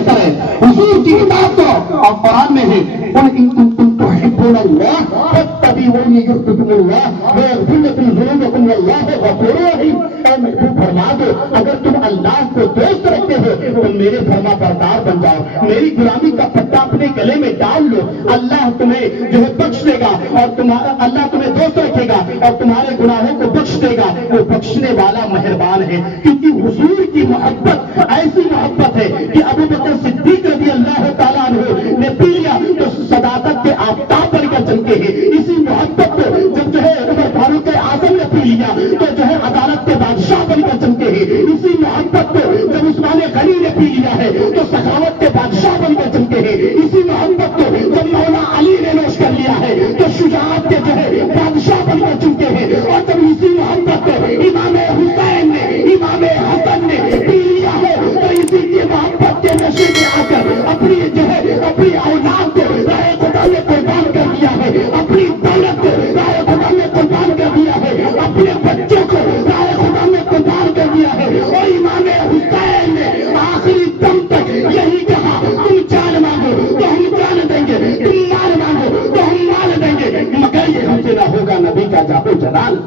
بہتر ہے حضور کی اطاعت کرو. اور قرآن میں ہے قل ان کنتم تحبون اللہ فاتبعونی یحببکم اللہ ویغفر لکم ذنوبکم واللہ غفور رحیم. اے محبوب فرما دو اگر تم اللہ کو دوست رکھتے ہو تو میرے فرما بردار بن جاؤ, میری غلامی کا پٹا اپنے گلے میں ڈال لو. اللہ تمہیں جو ہے بخش دے گا اور اللہ تمہیں دوست رکھے گا اور تمہارے گناہوں کو بخش دے گا. وہ بخشنے والا مہربان ہے. کیونکہ حضور کی محبت ایسی محبت ہے کہ ابو بکر صدیق رضی اللہ تعالیٰ عنہ نے پی لیا تو صداقت کے آفتاب بن کر چمکے ہیں. اسی محبت کو جب جو ہے عمر فاروق اعظم نے پی لیا تو جو ہے عدالت کے بادشاہ بن کر چمکے ہیں. اسی محبت کو جب عثمان غنی نے پی لیا ہے تو سخاوت کے بادشاہ بن کر چمکے ہیں. اسی محبت کو جب مولا علی نے نوش کر لیا ہے تو شجاعت کے جو ہے بادشاہ بن کر چمکے ہیں. اور جب اسی محبت کو امام حسین نے امام حسن نے پی لیا ہے تو اسی کی محبت کے نشے میں آ کر اپنی جو ہے اپنی اولاد کو راہ خدا نے قربان کر دیا ہے, اپنی دولت کو راہ خدا نے قربان کر دیا ہے, اپنے بچوں کو راہ خدا نے قربان کر دیا ہے. اور امام حسین نے آخری دم تک یہی کہا تم جان مانگو تو ہم جان دیں گے, تم مال مانگو تو ہم مال دیں گے, مگر یہ ہم سے نہ ہوگا نبی کا جاب و جلال.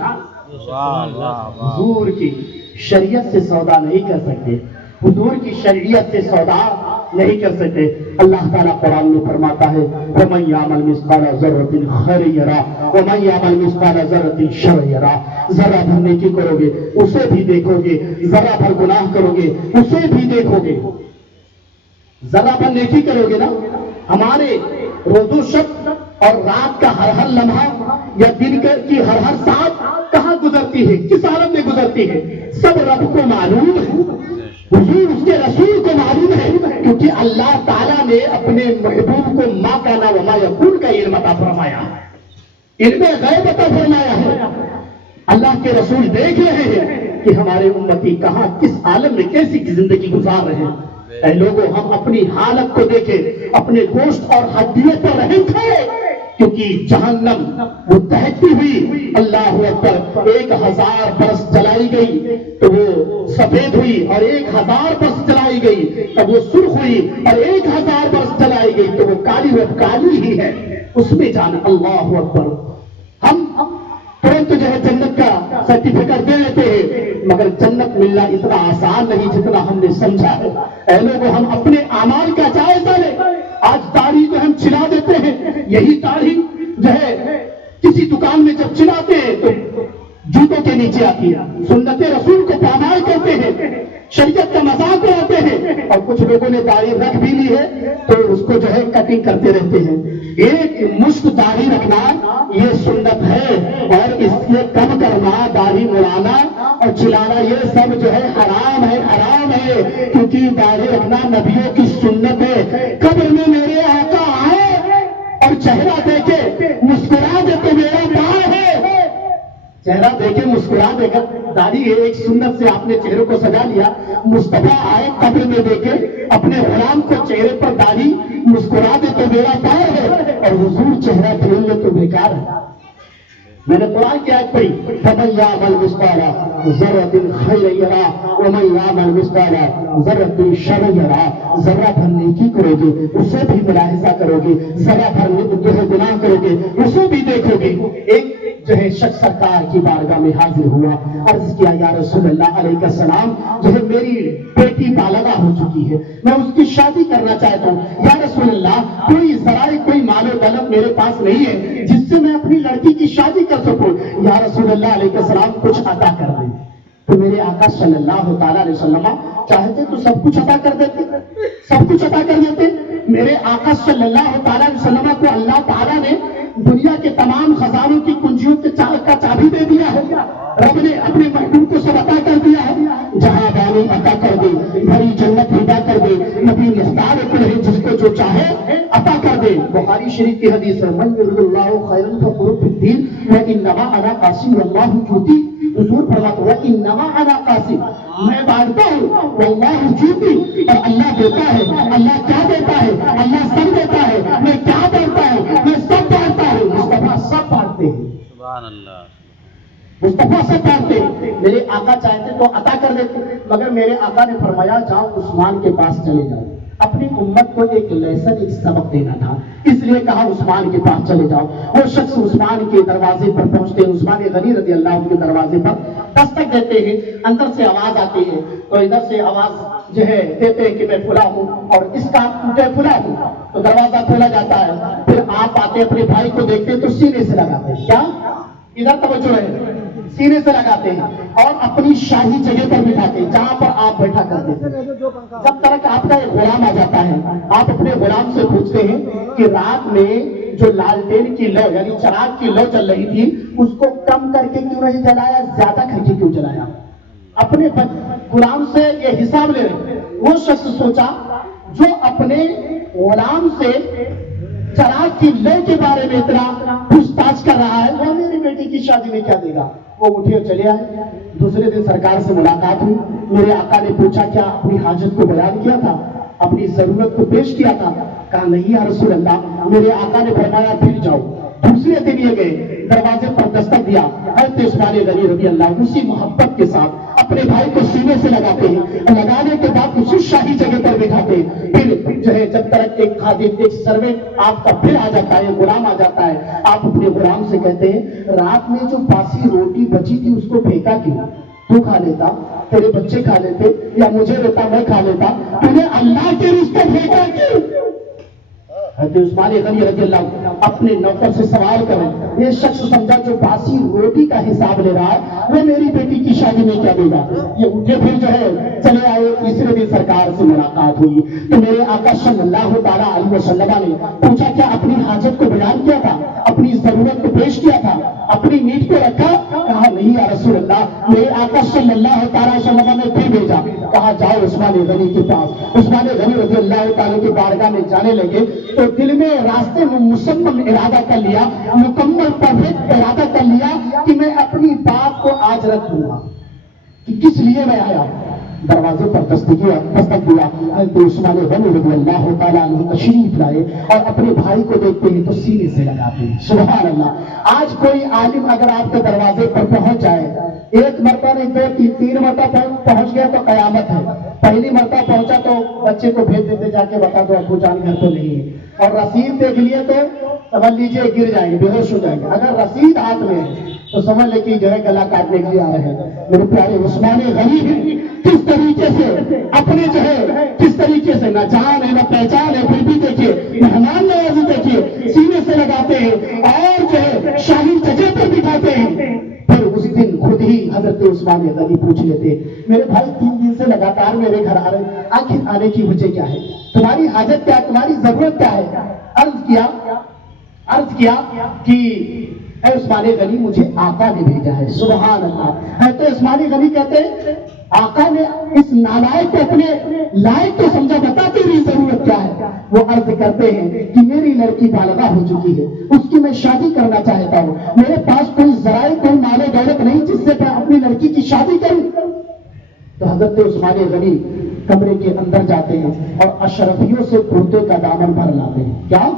حضور کی شریعت سے سودا نہیں کر سکتے, حضور کی شریعت سے سودا نہیں کر سکتے. اللہ تعالیٰ قرآن میں فرماتا ہے وَمَن يَعْمَلْ مِثْقَالَ ذَرَّةٍ خَيْرًا يَرَهُ وَمَن يَعْمَلْ مِثْقَالَ ذَرَّةٍ شَرًّا يَرَهُ. ذرہ بھر نیکی کرو گے اسے بھی دیکھو گے, ذرہ بھر گناہ کرو گے اسے بھی دیکھو گے. ذرہ بھر نیکی کرو گے نا, ہمارے روز و شب اور رات کا ہر لمحہ یا دن کی ہر ساتھ کہاں گزرتی ہے, کس حالت میں گزرتی ہے, سب رب کو معلوم ہے, حضور اس کے رسول کو معلوم ہے. کیونکہ اللہ تعالیٰ نے اپنے محبوب کو ما کانا وما یکون کا علم عطا فرمایا ہے, علم غیب عطا فرمایا ہے. اللہ کے رسول دیکھ رہے ہیں کہ ہمارے امتی کہاں کس عالم میں کیسی زندگی گزار رہے ہیں. اے لوگوں ہم اپنی حالت کو دیکھیں, اپنے گوشت اور ہڈیوں پر رحم کھائے, کیونکہ جہنم وہ دہتی ہوئی اللہ اکبر 1000 برس جلائی گئی تو وہ سفید ہوئی, اور 1000 برس جلائی گئی تب وہ سرخ ہوئی, اور 1000 برس جلائی گئی تو وہ کالی و کالی ہی ہے. اس میں جان اللہ اکبر. ہم ترنت جو ہے جنت کا سرٹیفکیٹ دے لیتے ہیں, مگر جنت ملنا اتنا آسان نہیں جتنا ہم نے سمجھا ہے. اے لوگوں ہم اپنے اعمال کا جائزہ لیں. آج داڑھی کو ہم چلا دیتے ہیں, یہی داڑھی جو ہے کسی دکان میں جب چلاتے ہیں تو جوتوں کے نیچے آتی ہے, سنت رسول کو پامال کرتے ہیں, شریعت کا مذاق اڑاتے ہیں, اور کچھ لوگوں نے داڑھی رکھ بھی لی ہے تو اس کو جو ہے کٹنگ کرتے رہتے ہیں. ایک مشت داڑھی رکھنا یہ سنت ہے, اور اس سے کم کرنا, داڑھی مڑانا اور چلانا یہ سب جو ہے حرام ہے, حرام ہے. کیونکہ داڑھی رکھنا نبیوں کی سنت ہے. قبر میں میرے آقا آئے اور چہرہ دیکھے مسکرا دے تو میرا پاؤں ہے, چہرہ دیکھے مسکرا دے گا. داڑھی ایک سنت سے آپ نے چہرے کو سجا لیا. مصطفیٰ آئے قبر میں دیکھے اپنے غلام کو چہرے پر داڑھی مسکرا دے تو میرا پاؤں ہے, اور حضور چہرہ پھیر لے تو بیکار ہے. میں نے قرآن کی آیت پڑھی فَمَن يَعْمَلْ مِثْقَالَ ذَرَّةٍ خَيْرًا يَرَهُ وَمَن يَعْمَلْ مِثْقَالَ ذَرَّةٍ شَرًّا يَرَهُ. ذرہ بھر نیکی کرو گے اسے بھی ملاحظہ کرو گے, ذرہ بھر جو ہے گناہ کرو گے اسے بھی دیکھو گے. ایک جو ہے شخص سرکار کی بارگاہ میں حاضر ہوا, عرض کیا یا رسول اللہ علیہ السلام جو ہے میری بیٹی بالغہ ہو چکی ہے, میں اس کی شادی کرنا چاہتا ہوں. یا رسول اللہ کوئی ذرائع کوئی مال و دولت میرے پاس نہیں ہے جس سے میں اپنی لڑکی کی شادی کر سکوں. یا رسول اللہ علیہ السلام کچھ عطا کر دیں. تو میرے آقا صلی اللہ تعالیٰ علیہ وسلم چاہتے تو سب کچھ عطا کر دیتے, سب کچھ عطا کر دیتے. میرے آقا صلی اللہ تعالیٰ علیہ وسلم کو اللہ تعالیٰ نے دنیا کے تمام خزانوں کی کنجیوں کا چابی دے دیا ہے. رب نے اپنے محبوب کو سب عطا کر دیا ہے. جہاں بانی عطا کر دے, بھری جنت ہدا کر دے, نبی مختار ہے جس کو جو چاہے عطا کر دے. بخاری شریف کی حدیث ہے من یرد اللہ خیرا فقرب فی الدین وانما انا قاسم واللہ یؤتی. حضور فرماتے ہیں انما انا قاسم, میں بانٹتا ہوں واللہ یؤتی, اور اللہ دیتا ہے. اللہ کیا دیتا ہے؟ اللہ سب دیتا ہے. میں کیا بانٹتا ہوں؟ میں سب بانٹتا ہوں. مصطفیٰ سب بانٹتے ہیں, سبحان اللہ. مصطفیٰ سب بانٹتے ہیں. میرے آقا چاہتے تو عطا کر دیتے, مگر میرے آقا نے فرمایا جاؤ عثمان کے پاس چلے جاؤ. اپنی امت کو ایک لیسن، ایک سبق دینا تھا، اس لیے کہا عثمان کے پاس چلے جاؤ۔ وہ شخص عثمان کے دروازے پر پہنچتے ہیں، عثمان غنی رضی اللہ عنہ کے دروازے پر دستک دیتے ہیں، اندر سے آواز آتی ہے، تو ادھر سے آواز جو ہے دیتے ہیں کہ میں فلاں ہوں اور اس کا میں فلاں ہوں، تو دروازہ کھولا جاتا ہے۔ پھر آپ آتے اپنے بھائی کو دیکھتے ہیں تو سینے سے لگاتے ہیں، کیا ادھر توجہ ہے، سینے سے لگاتے ہیں اور اپنی شاہی جگہ پر بٹھاتے ہیں جہاں پر آپ بیٹھا کرتے تھے۔ جب تک آپ کا ایک غلام آ جاتا ہے، آپ اپنے غلام سے پوچھتے ہیں کہ رات میں جو لالٹین کی لو یعنی چراغ کی لو چل رہی تھی اس کو کم کر کے کیوں نہیں جلایا، زیادہ کر کے کیوں جلایا؟ اپنے غلام سے یہ حساب لے رہے۔ وہ شخص سوچا جو اپنے غلام سے چراغ کی لو کے بارے میں اتنا پوچھ تاچھ کر رہا ہے، وہ میری بیٹی کی شادی میں کیا دے گا؟ وہ اٹھے اور چلے آئے۔ دوسرے دن سرکار سے ملاقات ہوئی، میرے آقا نے پوچھا کیا اپنی حاجت کو بیان کیا تھا، اپنی ضرورت کو پیش کیا تھا؟ کہا نہیں یا رسول اللہ، میرے آقا نے فرمایا پھر جاؤ۔ دوسرے دن یہ گئے، دروازے پر دستک دیا، حضرت عثمان غنی رضی اللہ اسی محبت کے ساتھ اپنے بھائی کو سینے سے لگاتے ہیں، لگانے کے بعد اسی شاہی جگہ پر بٹھاتے ہیں۔ پھر جو ہے جب تک ایک خادم، ایک سروینٹ آپ کا پھر آ جاتا ہے، غلام آ جاتا ہے، آپ اپنے غلام سے کہتے ہیں رات میں جو باسی روٹی بچی تھی اس کو پھینکا کیوں؟ تو کھا لیتا، تیرے بچے کھا لیتے، یا مجھے دیتا میں کھا لیتا، تو نے اللہ کے رزق پھینکا کیوں؟ حضرت عثمان غنی رضی اللہ اپنے نوکر سے سوال کریں، یہ شخص سمجھا جو باسی روٹی کا حساب لے رہا ہے وہ میری بیٹی کی شادی میں کیا دے گا؟ یہ اٹھے پھر جو ہے چلے آئے۔ تیسرے دن سرکار سے ملاقات ہوئی تو میرے آقا صلی اللہ تعالیٰ علیہ وسلم نے پوچھا کیا اپنی حاجت کو بیان کیا تھا، اپنی ضرورت کو پیش کیا تھا، اپنی نیڈ کو رکھا؟ کہا نہیں یا رسول اللہ، میرے آقا صلی اللہ تعالیٰ علیہ وسلم نے پھر بھیجا۔ کہا جاؤ عثمان غنی کے پاس۔ عثمان غنی رضی اللہ تعالیٰ کی بارگاہ میں جانے لگے تو دل میں راستے میں مصمم ارادہ کر لیا، مکمل پرفیکٹ ارادہ کر لیا کہ میں اپنی بات کو آج رکھ دوں گا کہ کس لیے میں آیا۔ دروازے پر دستک دیا، حضرت عثمان غنی رضی اللہ تعالیٰ عنہ تشریف لائے اور اپنے بھائی کو دیکھتے ہیں تو سینے سے لگاتے ہیں۔ سبحان اللہ۔ آج کوئی عالم اگر آپ کے دروازے پر پہنچ جائے، ایک مرتبہ نہیں دو تین مرتبہ پہنچ گیا تو قیامت ہے۔ پہلی مرتبہ پہنچا تو بچے کو بھیج دیتے جا کے بتا دو ابو جان گھر تو نہیں ہے، اور رسید دیکھ لیے تو سمجھ لیجیے گر جائیں گے، بے ہوش ہو جائیں گے۔ اگر رسید ہاتھ میں ہے تو سمجھ لے کہ جو ہے گلا کاٹنے کے لیے آ رہے ہیں۔ میرے پیارے عثمان غنی کس طریقے سے اپنے جو ہے کس طریقے سے نہ جان ہے نہ پہچان ہے، پھر بھی دیکھیے مہمان نوازی دیکھیے، سینے سے لگاتے ہیں اور جو ہے شاہی جگہ پر بٹھاتے ہیں۔ پھر اس دن خود ہی حضرت عثمان غنی پوچھ لیتے میرے بھائی 3 دن سے لگاتار میرے گھر آ رہے، آخر آنے کی وجہ کیا ہے، تمہاری حاجت کیا ہے، تمہاری ضرورت کیا ہے؟ عرض کیا کہ اے عثمان غنی مجھے آقا نے بھیجا ہے۔ سبحان اللہ۔ ہے تو عثمان غنی کہتے ہیں آقا نے اس نالائق کو اپنے لائق کو سمجھا، بتا تیری ضرورت کیا ہے؟ وہ عرض کرتے ہیں کہ میری لڑکی بالغہ ہو چکی ہے، اس کی میں شادی کرنا چاہتا ہوں، میرے پاس کوئی ذرائع کوئی مال و دولت نہیں جس سے میں اپنی لڑکی کی شادی کروں۔ تو حضرت عثمان غنی کمرے کے اندر جاتے ہیں اور اشرفیوں سے کرتے کا دامن بھر لاتے ہیں۔ کیا؟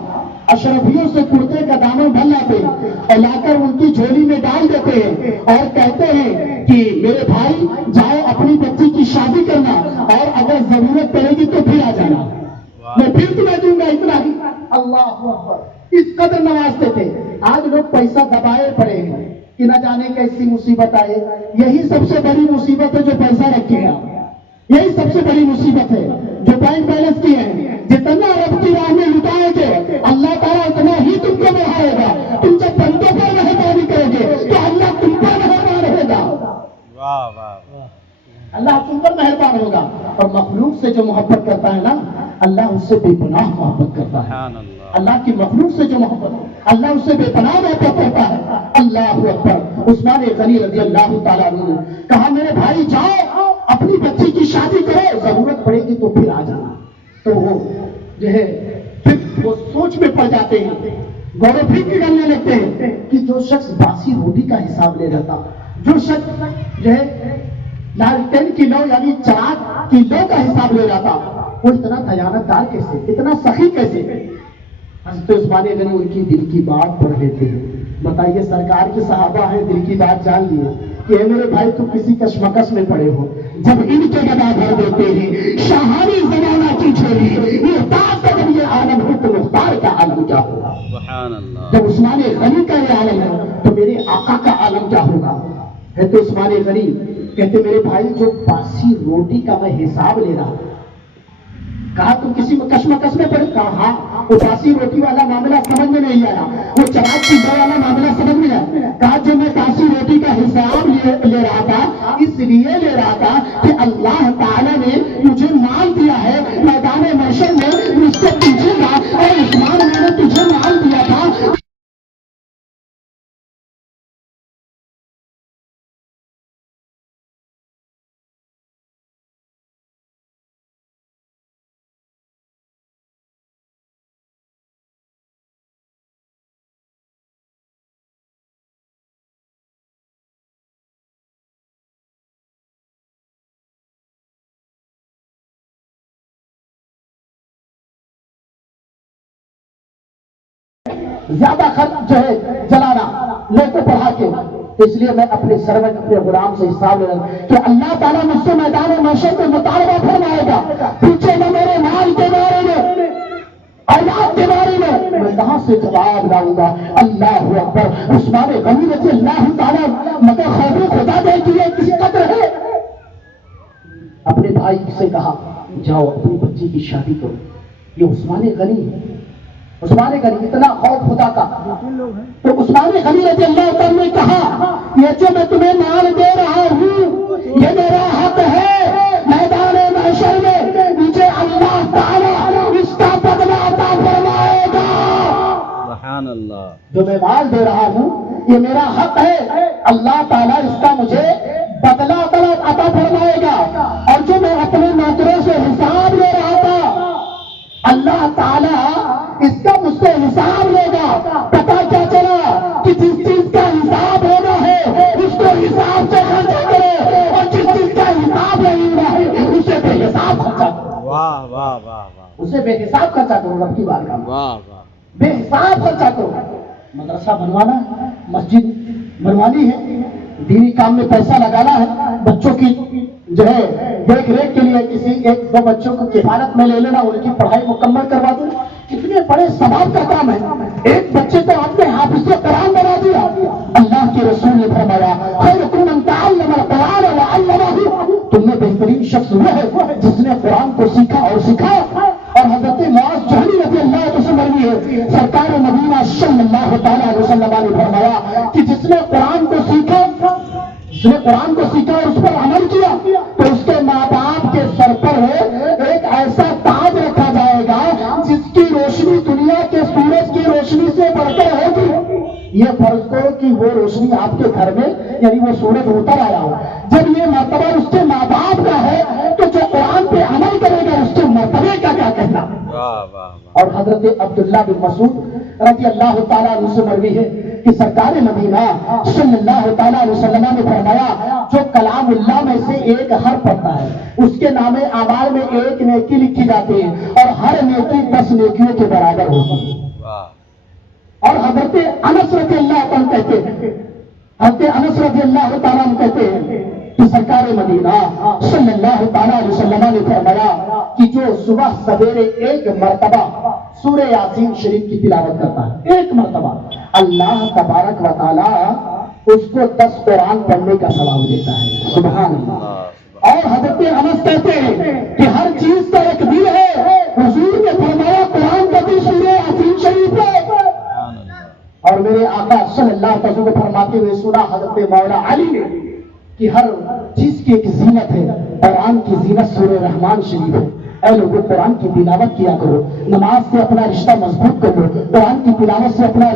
اشرفیوں سے کرتے کا دامن بھر لاتے ہیں اور لا کر ان کی جھولی میں ڈال دیتے ہیں اور کہتے ہیں کہ میرے بھائی جاؤ اپنی بچی کی شادی کرنا اور اگر ضرورت پڑے گی تو پھر آ جانا، میں پھر تمہیں دوں گا، اتنا ہی۔ اللہ اکبر، اس قدر نوازتے تھے۔ آج لوگ پیسہ دبائے پڑے ہیں کہ نہ جانے کیسی مصیبت آئے۔ یہی سب سے بڑی مصیبت ہے جو پیسہ رکھے ہیں، یہی سب سے بڑی مصیبت ہے جو بینک بیلنس کی ہے۔ جتنا رب کی راہ میں لٹائے گے اللہ تعالیٰ اتنا ہی تم کو بڑھائے گا۔ تم جب بندوں پر مہربانی کرو گے تو اللہ تم پر مہربان ہوگا، اللہ تم پر مہربان ہوگا۔ اور مخلوق سے جو محبت کرتا ہے نا اللہ اس سے بے پناہ محبت کرتا ہے۔ اللہ کی مخلوق سے جو محبت، اللہ اس سے بے پناہ محبت کرتا ہے۔ اللہ اکبر۔ عثمان غنی رضی اللہ تعالیٰ عنہ نے کہا میرے بھائی جاؤ اپنی بچی کی شادی کرو، ضرورت پڑے گی تو پھر آ جانا۔ تو وہ جو ہے پھر وہ سوچ میں پڑ جاتے ہیں، غور و فکر کرنے لگتے ہیں کہ جو شخص باسی روٹی کا حساب لے رہا تھا، جو شخص جو ہے لالٹین کی لو یعنی چراغ کی لو کا حساب لے رہا تھا، وہ اتنا خیانت دار کیسے، اتنا سخی کیسے؟ حضرت عثمان غنی ان کی دل کی بات پڑھ لیتے ہیں۔ بتائیے سرکار کے صحابہ ہیں، دل کی بات جان لیے کہ اے میرے بھائی تم کسی کشمکش میں پڑے ہو، جب ان کے گدا بھر دیتے ہیں شاہانی زمانہ کی چھوڑی جب عثمان غنی کا یہ عالم ہے تو میرے آقا کا عالم کیا ہوگا؟ ہے تو عثمان غنی کہتے میرے بھائی جو باسی روٹی کا میں حساب لے رہا، کہا تم کسی کشمکش میں پڑے؟ کہا ہاں، وہ باسی روٹی والا معاملہ سمجھ میں نہیں آیا، وہ چراغ کی دو والا معاملہ سمجھ میں آیا۔ کہا جو میں باسی روٹی کا حساب لے رہا تھا اس لیے لے رہا تھا کہ اللہ تعالیٰ نے مجھے مال دیا ہے، میدان محشر میں مجھ سے پوچھے گا اور عثمان میں نے تجھے مال دیا تھا۔ زیادہ خط جو ہے جلانا لوگوں کو پڑھا کے، اس لیے میں اپنے سروت اپنے غلام سے حساب لے رہا کہ اللہ تعالیٰ مجھ سے میدان محشر میں مطالبہ فرمائے گا، پیچھے نہ میرے مال کے بارے میں، اولاد کے بارے میں کہاں سے جواب لاؤں گا؟ اللہ اکبر۔ عثمان غنی رضی اللہ تعالیٰ مگر خوف خدا دے کی کس قدر ہے، اپنے بھائی سے کہا جاؤ اپنی بچی کی شادی کرو۔ یہ عثمان غنی ہے، عثمان غنی اتنا خوف خدا کا۔ تو عثمان غنی رضی اللہ عنہ نے کہا یہ جو میں تمہیں مال دے رہا ہوں یہ میرا حق ہے، میدان محشر میں مجھے اللہ تعالیٰ اس کا بدلہ عطا فرمائے گا۔ سبحان اللہ۔ جو میں مال دے رہا ہوں یہ میرا حق ہے، اللہ تعالیٰ اس کا مجھے بدلہ عطا فرمائے گا۔ اور جو میں اپنے نوکروں سے حساب لے رہا تھا اللہ تعالیٰ اس کا مجھ سے حساب لے گا۔ پتا کیا چلا کہ جس چیز کا حساب ہونا ہے اس کو حساب سے خرچہ کرو، اور جس چیز کا حساب نہیں ہونا ہے اسے بے حساب خرچہ کرو۔ واہ واہ واہ واہ۔ اسے بے حساب خرچہ کرو، رب کی بارگاہ میں واہ واہ بے حساب خرچہ کرو۔ مدرسہ بنوانا ہے، مسجد بنوانی ہے، دینی کام میں پیسہ لگانا ہے، بچوں کی جو ہے دیکھ ریکھ کے لیے کسی ایک دو بچوں کو کفالت میں لے لینا، ان کی پڑھائی مکمل کروا دینا، کتنے بڑے ثواب کا کام ہے۔ ایک بچے کو آپ نے حافظ قرآن بنا دیا۔ اللہ کے رسول نے فرمایا خیرکم من تعلم القرآن وعلمہ، تم میں بہترین شخص وہ ہے جس نے قرآن کو سیکھا اور سکھایا۔ اور حضرت معاذ جہنی رضی اللہ عنہ سے مروی ہے سرکار مدینہ صلی اللہ تعالیٰ علیہ وسلم نے فرمایا کہ جس نے قرآن کو سیکھا، جس نے قرآن کو سیکھا اور اس پر عمل کیا تو اس کے ماں باپ کے سر پر ایک ایسا تاج رکھا جائے گا جس کی روشنی دنیا کے سورج کی روشنی سے بڑھ کر ہوگی۔ یہ فرض کرو کہ وہ روشنی آپ کے گھر میں یعنی وہ سورج اتر آیا ہو، جب یہ مرتبہ اس کے ماں باپ کا ہے تو جو قرآن پہ عمل کرے گا اس کے مرتبے کا کیا کہنا۔ اور حضرت عبداللہ بن مسعود رضی اللہ تعالیٰ عنہ سے مروی ہے کہ سرکار مدینہ صلی اللہ تعالیٰ علیہ وسلم نے فرمایا جو کلام اللہ میں سے ایک حرف پڑھتا ہے اس کے نام اعمال میں ایک نیکی لکھی جاتی ہے اور ہر نیکی 10 نیکیوں کے برابر ہوتی ہے۔ اور حضرت انس رضی اللہ عنہ کہتے ہیں، حضرت انس رضی اللہ تعالیٰ عنہ کہتے ہیں کہ سرکار مدینہ صلی اللہ تعالیٰ علیہ وسلم نے فرمایا کہ جو صبح سویرے ایک مرتبہ سورہ یاسین شریف کی تلاوت کرتا ہے، ایک مرتبہ، اللہ تبارک و تعالیٰ اس کو 10 قرآن پڑھنے کا ثواب دیتا ہے۔ سبحان اللہ۔ اور حضرت انس کہتے ہیں کہ ہر چیز کا ایک دل ہے، حضور نے فرمایا قرآن کا دل سورہ یاسین شریف ہے۔ اور میرے آقا صلی اللہ علیہ وسلم کو فرماتے ہوئے سنا حضرت مولا علی نے کہ ہر چیز کی ایک زینت ہے، قرآن کی زینت سورہ رحمان شریف ہے۔ اے لوگوں قرآن کی تلاوت کیا کرو، نماز سے اپنا رشتہ مضبوط کر لو، قرآن کی تلاوت سے اپنا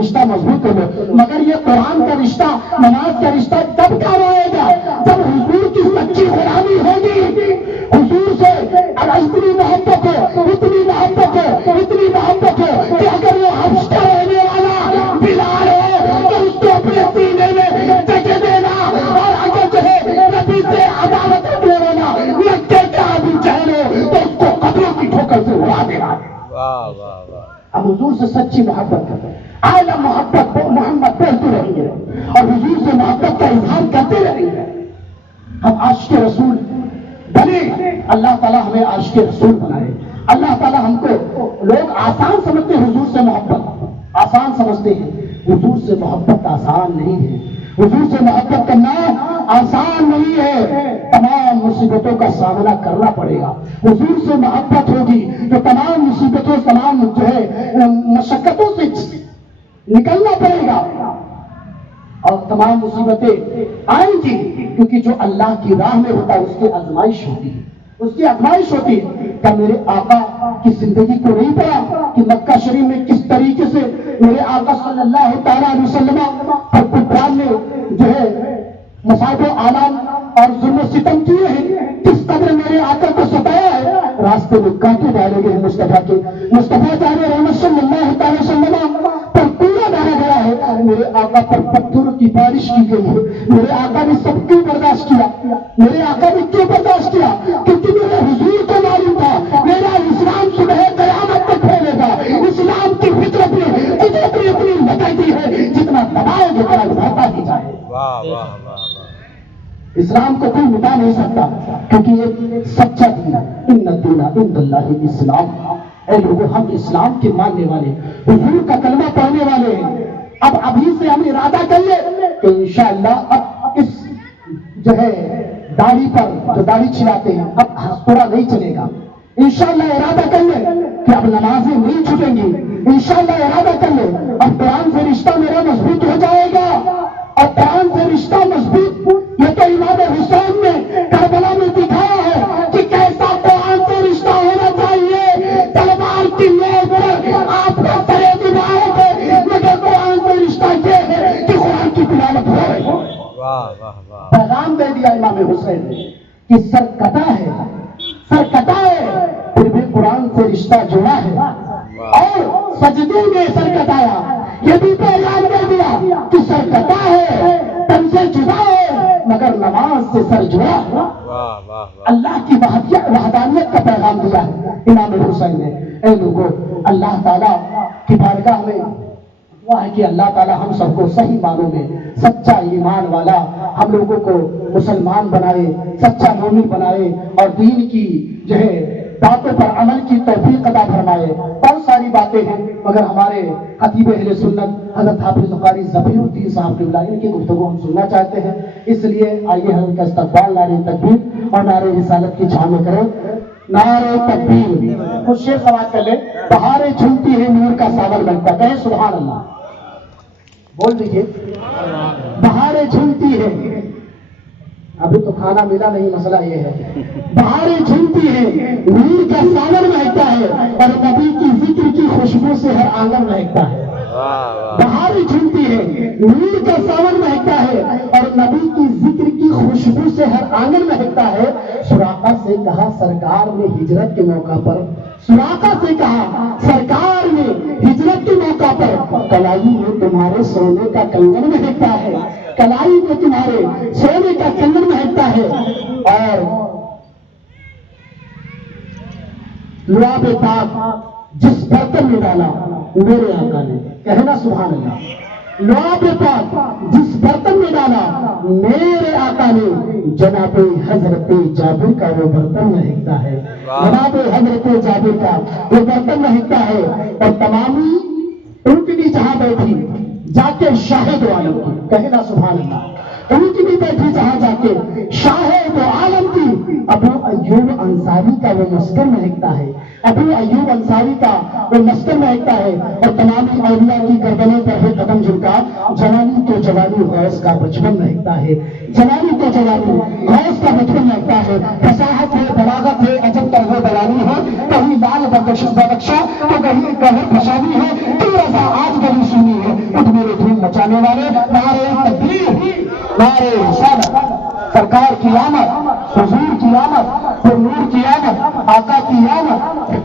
رشتہ مضبوط کر لو۔ مگر یہ قرآن کا رشتہ، نماز کا رشتہ تب کام آئے گا جب حضور کی سچی غلامی ہوگی، حضور سے اتنی محبت ہو، اتنی محبت ہو، اتنی محبت ہو کہ اگر وہ حبش کا رہنے والا بلال ہو تو اس کو اپنے سینے میں جگہ دینا، اور اگر جو ہے نبی سے عداوت رکھنے والا مکے کا ابو جہل ہو تو اس کو قبروں کی ٹھوکر سے اڑا دینا۔ اب حضور سے سچی محبت کرتے ہیں، اعلیٰ محبت محمد بولتے رہیں گے اور حضور سے محبت کا اظہار کرتے رہیں گے۔ ہم عاشق رسول بنے، اللہ تعالیٰ ہمیں عاشق رسول بنائے۔ اللہ تعالیٰ ہم کو، لوگ آسان سمجھتے حضور سے محبت، آسان آسان سمجھتے ہیں، حضور سے محبت آسان نہیں ہے، حضور سے محبت کرنا آسان نہیں ہے، تمام مصیبتوں کا سامنا کرنا پڑے گا۔ حضور سے محبت ہوگی تو تمام مصیبتوں، تمام جو ہے مشقتوں سے نکلنا پڑے گا اور تمام مصیبتیں آئیں گی، کیونکہ جو اللہ کی راہ میں ہوتا ہے اس کی آزمائش ہوتی ہے، اس کی آزمائش ہوتی ہے۔ کیا میرے آقا کی زندگی کو نہیں پڑھا کہ مکہ شریف میں کس طریقے سے میرے آقا صلی اللہ تعالیٰ علیہ وسلم پر کفار نے جو ہے مصائب و آلام اور ظلم و ستم کیے ہیں، کس قدر میرے آقا کو ستایا ہے، راستے میں کانٹے ڈالے گئے مصطفیٰ کے، مصطفیٰ جان رحمت صلی اللہ تعالیٰ وسلم پر پورا ڈالا گیا ہے، میرے آقا پر پتھروں کی بارش کی گئی ہے، میرے آقا نے سب کیوں برداشت کیا، میرے آقا نے کیوں برداشت کیا؟ کیونکہ میرے حضور کو معلوم تھا میرا اسلام صبح قیامت تک پھیلے گا، اسلام کی فطرت میں اتنی لگائی ہے جتنا دبائے جتنا بڑھتا ہی جائے۔ اسلام کو کوئی مٹا نہیں سکتا، کیونکہ یہ سچا دین ہے، ان الدین عند اللہ الاسلام۔ اے لوگوں، ہم اسلام کے ماننے والے، حضور کا کلمہ پڑھنے والے ہیں۔ اب ابھی سے ہم ارادہ کر لیں کہ انشاءاللہ اب اس جو ہے داڑھی پر جو داڑھی چھڑاتے ہیں اب ہسپورا نہیں چلے گا۔ انشاءاللہ ارادہ کر لیں کہ اب نمازیں نہیں چھوٹیں گی۔ انشاءاللہ ارادہ کر لیں اب قرآن سے رشتہ میرا مضبوط ہو جائے گا، اور قرآن سے رشتہ مضبوط، یہ تو امام حسین نے کربلا میں دکھایا ہے کہ کیسا قرآن سے رشتہ ہونا چاہیے۔ تلوار کی میز پر آپ کا سر مبارک ہے، مگر قرآن سے رشتہ یہ ہے کہ قرآن کی تلاوت ہو رہی ہے۔ پیغام دے دیا امام حسین نے کہ سر کٹا ہے، سر کٹا ہے، پھر بھی قرآن سے رشتہ جڑا ہے، اور سجدے میں سر کٹایا، یہ بھی پیغام دے دیا کہ سر کٹا ہے، تن سے جدا ہے، مگر نماز سے سر جڑا ہے۔ اللہ کی وحدانیت کا پیغام دیا ہے امام حسین نے۔ اے لوگوں، اللہ تعالیٰ کی بارگاہ میں دعا ہے کہ اللہ تعالیٰ ہم سب کو صحیح معنوں میں سچا ایمان والا ہم لوگوں کو مسلمان بنائے، سچا مومن بنائے، اور دین کی جو ہے باتوں پر عمل کی توفیق عطا فرمائے۔ بہت ساری باتیں ہیں، مگر ہمارے خطیب اہل سنت حضرت حافظ قاری ظفیر الدین صاحب کی ان کی گفتگو ہم سننا چاہتے ہیں، اس لیے آئیے ہم ان کا استقبال نعرہ تکبیر اور نعرہ رسالت کی چھاؤں میں کریں۔ نعرہ تکبیر، خود شیر سماعت کر لیں۔ بہاریں جھومتی ہے نور کا ساون بنتا، کہیں سبحان اللہ، بول دیجئے بہاریں جھومتی ہے، ابھی تو کھانا ملا نہیں، مسئلہ یہ ہے، بہاریں جھومتی ہے نور کا ساون مہکتا ہے، اور نبی کی ذکر کی خوشبو سے ہر آنگن مہکتا ہے۔ بہاریں جھومتی ہے نور کا ساون مہکتا ہے، اور نبی کی ذکر کی خوشبو سے ہر آنگن مہکتا ہے۔ سراقہ سے کہا سرکار نے ہجرت کے موقع پر، سراقہ سے کہا سرکار نے ہجرت کے موقع پر، کلائی میں تمہارے سونے کا کنگن مہکتا ہے، کلائی میں تمہارے سونے کا کنگن مہکتا ہے، اور لعاب پاک جس برتن میں ڈالا میرے آقا نے، کہنا سبحان اللہ، لعاب پاک جس برتن میں ڈالا میرے آقا نے، جناب حضرت جابر کا وہ برتن مہکتا ہے، جناب حضرت جابر کا وہ برتن مہکتا ہے، اور تمامی اونٹنی جہاں بیٹھی جا کے شاہد عالم کی، کہنا سبحان اللہ، اونٹنی بیٹھی جہاں جا کے شاہد عالم کی، ابو ایوب انصاری کا وہ مسکن مہکتا ہے، ابو ایوب انصاری کا وہ مسکن مہکتا ہے، اور تمامی اولیاء کی گردنوں پر ہے قدم جھکا، جوانی تو جوانی غوث کا بچپن مہکتا ہے، جوانی تو جوانی غوث کا بچپن مہکتا ہے، فصاحت ہے، بلاغت ہے، عجب طرز بیانی ہے، کہیں لال بدخشا تو کہیں قہر فشانی ہے، تو رضا آج گلی سنی ہے، اٹھ میرے دھوم مچانے والے، نعرہ تکبیر، نعرہ رسالت، سرکار کی آمد، حضور کی آمد، پھر نور کی آمد، آقا کی آمد۔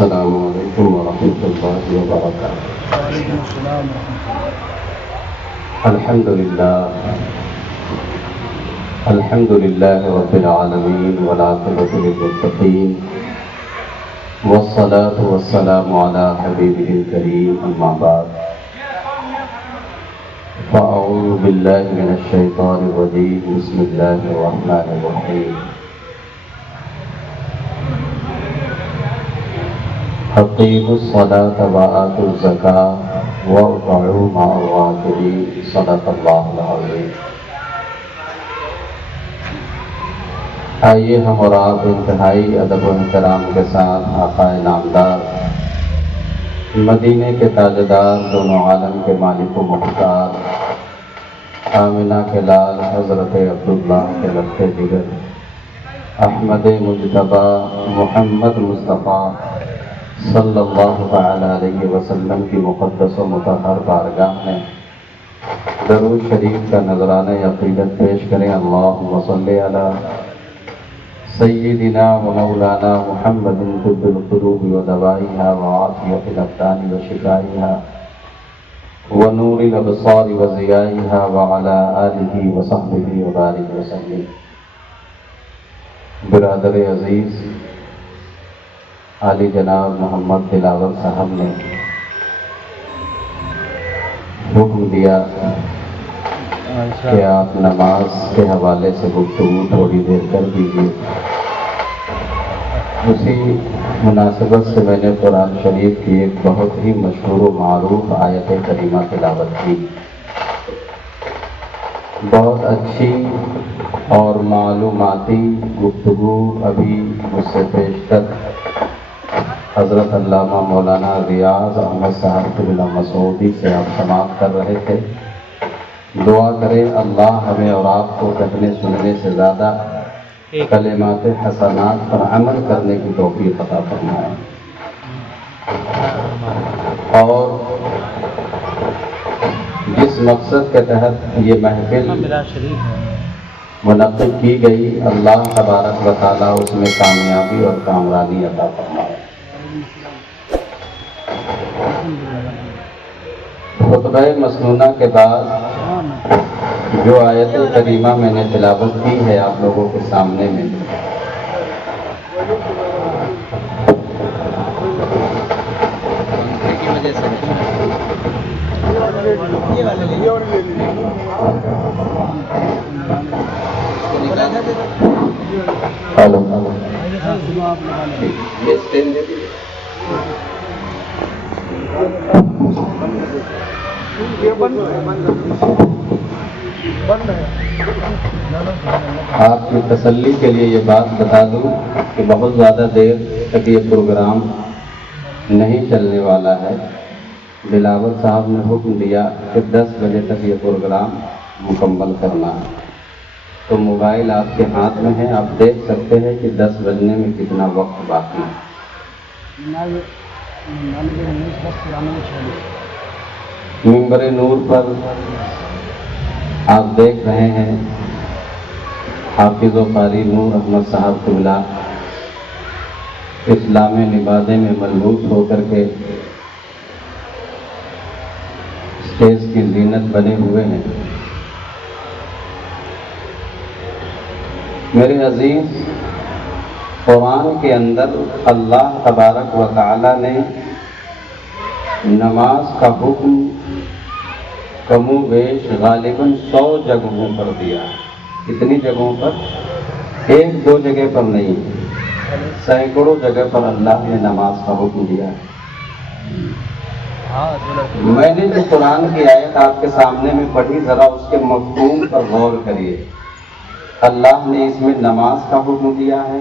السلام علیکم ورحمۃ اللہ وبرکاتہ۔ الحمد للہ رب العالمین والعاقبۃ للمتقین والصلاة والسلام علی حبیبہ الکریم، اما بعد فاعوذ باللہ من الشیطان الرجیم، بسم اللہ الرحمن الرحیم۔ اقیموا الصلاة وآتوا الزکاة وارکعوا مع الراکعین، صدق اللہ العظیم۔ آئیے ہم اور آپ انتہائی ادب و احترام کے ساتھ آقا نامدار، مدینے کے تاجدار، دونوں عالم کے مالک و مختار، آمنہ کے لال حضرت عبداللہ کے لبِ جگر، احمد مجتبیٰ محمد مصطفیٰ صلی اللہ تعالی علیہ وسلم کی مقدس و مطہر بارگاہ میں درود شریف کا نذرانہ عقیدت پیش کریں۔ اللہم صلی علی سیدنا و مولانا محمد طب القلوب و دوائها وعافیت الابدان و شفائها و نور الابصار و ضیائها وعلی آلہ و صحبہ وبارک وسلم۔ برادر عزیز، عالی جناب محمد دلاور صاحب نے حکم دیا کہ آپ نماز کے حوالے سے گفتگو تھوڑی دیر کر دیجیے۔ اسی مناسبت سے میں نے قرآن شریف کی ایک بہت ہی مشہور و معروف آیت کریمہ تلاوت کی۔ بہت اچھی اور معلوماتی گفتگو ابھی مجھ سے پیشتر حضرت علامہ مولانا ریاض احمد صاحب قبلہ مسعودی سے آپ سماعت کر رہے تھے۔ دعا کریں اللہ ہمیں اور آپ کو کہنے سننے سے زیادہ کلمات حسنات پر عمل کرنے کی توفیق عطا فرمائے۔ اور جس مقصد کے تحت یہ محفل منعقد کی گئی، اللہ تبارک و تعالیٰ اس میں کامیابی اور کامرانی عطا فرمائے۔ خطبہ مسنونہ کے بعد جو آیت کریمہ میں نے تلاوت کی ہے آپ لوگوں کے سامنے میں، آپ کی تسلی کے لیے یہ بات بتا دوں کہ بہت زیادہ دیر تک یہ پروگرام نہیں چلنے والا ہے۔ دلاور صاحب نے حکم دیا کہ 10 بجے تک یہ پروگرام مکمل کرنا ہے، تو موبائل آپ کے ہاتھ میں ہے، آپ دیکھ سکتے ہیں کہ 10 بجنے میں کتنا وقت باقی ہے۔ منبر نور پر آپ دیکھ رہے ہیں حافظ و قاری نور احمد صاحب قبلہ اسلام نبادے میں ملبوس ہو کر کے اسٹیج کی زینت بنے ہوئے ہیں۔ میرے عزیز، قرآن کے اندر اللہ تبارک و تعالی نے نماز کا حکم کم و بیش غالباً 100 جگہوں پر دیا۔ کتنی جگہوں پر؟ 1-2 جگہ پر نہیں، سینکڑوں جگہ پر اللہ نے نماز کا حکم دیا۔ میں نے جو قرآن کی آیت آپ کے سامنے میں پڑھی، ذرا اس کے مفہوم پر غور کریے۔ اللہ نے اس میں نماز کا حکم دیا ہے،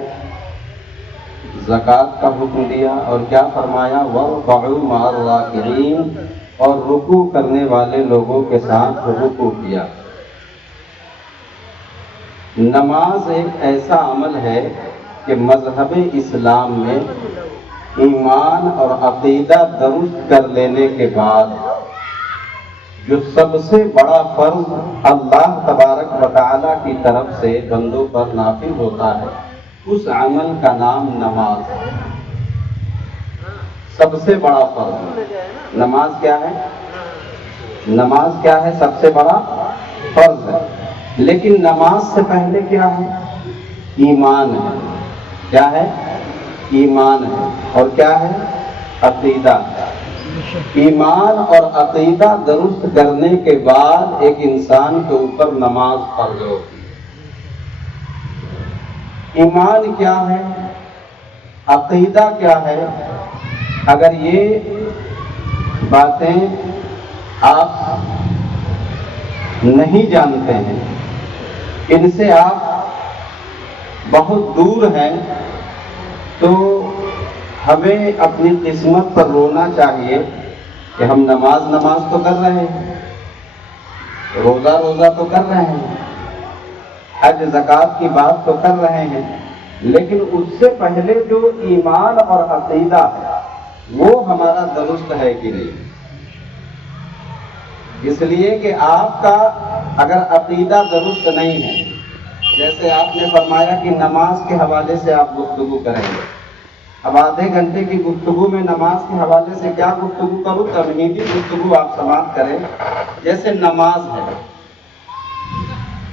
زکوٰۃ کا حکم دیا، اور کیا فرمایا؟ وَارْكَعُوا مَعَ الرَّاكِعِينَ، اور رکوع کرنے والے لوگوں کے ساتھ رکوع کیا۔ نماز ایک ایسا عمل ہے کہ مذہب اسلام میں ایمان اور عقیدہ درست کر لینے کے بعد جو سب سے بڑا فرض اللہ تبارک و تعالیٰ کی طرف سے بندوں پر نافذ ہوتا ہے، اس عمل کا نام نماز ہے۔ سب سے بڑا فرض ہے۔ نماز کیا ہے؟ نماز کیا ہے؟ سب سے بڑا فرض ہے۔ لیکن نماز سے پہلے کیا ہے؟ ایمان ہے۔ کیا ہے؟ ایمان ہے۔ اور کیا ہے؟ عقیدہ۔ ایمان اور عقیدہ درست کرنے کے بعد ایک انسان کے اوپر نماز فرض ہوتی ہے۔ ایمان کیا ہے؟ عقیدہ کیا ہے؟ اگر یہ باتیں آپ نہیں جانتے ہیں، ان سے آپ بہت دور ہیں، تو ہمیں اپنی قسمت پر رونا چاہیے کہ ہم نماز تو کر رہے ہیں، روزہ تو کر رہے ہیں، حج زکوٰۃ کی بات تو کر رہے ہیں، لیکن اس سے پہلے جو ایمان اور عقیدہ ہے وہ ہمارا درست ہے کہ نہیں؟ اس لیے کہ آپ کا اگر عقیدہ درست نہیں ہے، جیسے آپ نے فرمایا کہ نماز کے حوالے سے آپ گفتگو کریں گے، اب آدھے گھنٹے کی گفتگو میں نماز کے حوالے سے کیا گفتگو کروں؟ تمہیدی گفتگو آپ سماعت کریں۔ جیسے نماز ہے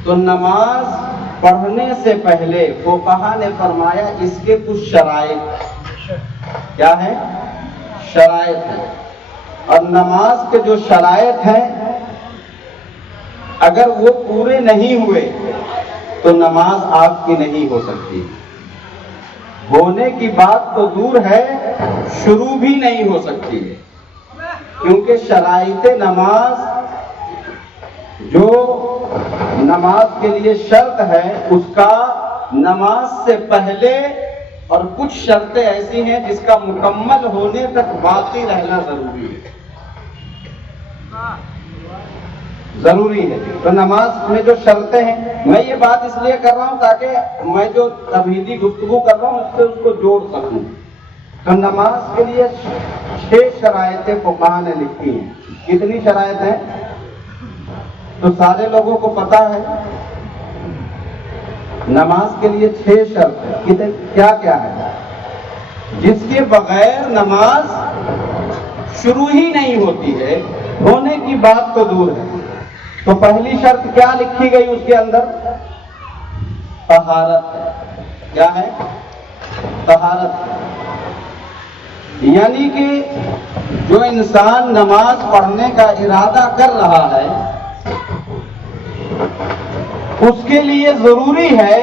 تو نماز پڑھنے سے پہلے فقہا نے فرمایا اس کے کچھ شرائط، کیا ہے؟ شرائط ہیں، اور نماز کے جو شرائط ہیں اگر وہ پورے نہیں ہوئے تو نماز آپ کی نہیں ہو سکتی۔ ہونے کی بات تو دور ہے، شروع بھی نہیں ہو سکتی ہے، کیونکہ شرائط نماز، جو نماز کے لیے شرط ہے، اس کا نماز سے پہلے اور کچھ شرطیں ایسی ہیں جس کا مکمل ہونے تک باقی رہنا ضروری ہے، ضروری ہے۔ تو نماز میں جو شرطیں ہیں، میں یہ بات اس لیے کر رہا ہوں تاکہ میں جو تمہیدی گفتگو کر رہا ہوں اس سے اس کو جوڑ سکوں۔ تو نماز کے لیے 6 شرائطیں فقہا نے لکھی ہیں۔ کتنی شرائط ہیں؟ تو سارے لوگوں کو پتا ہے نماز کے لیے 6 شرط ہیں۔ کیا کیا ہے؟ جس کے بغیر نماز شروع ہی نہیں ہوتی ہے، ہونے کی بات تو دور ہے۔ تو پہلی شرط کیا لکھی گئی اس کے اندر؟ طہارت ہے۔ کیا ہے؟ طہارت ہے۔ یعنی کہ جو انسان نماز پڑھنے کا ارادہ کر رہا ہے اس کے لیے ضروری ہے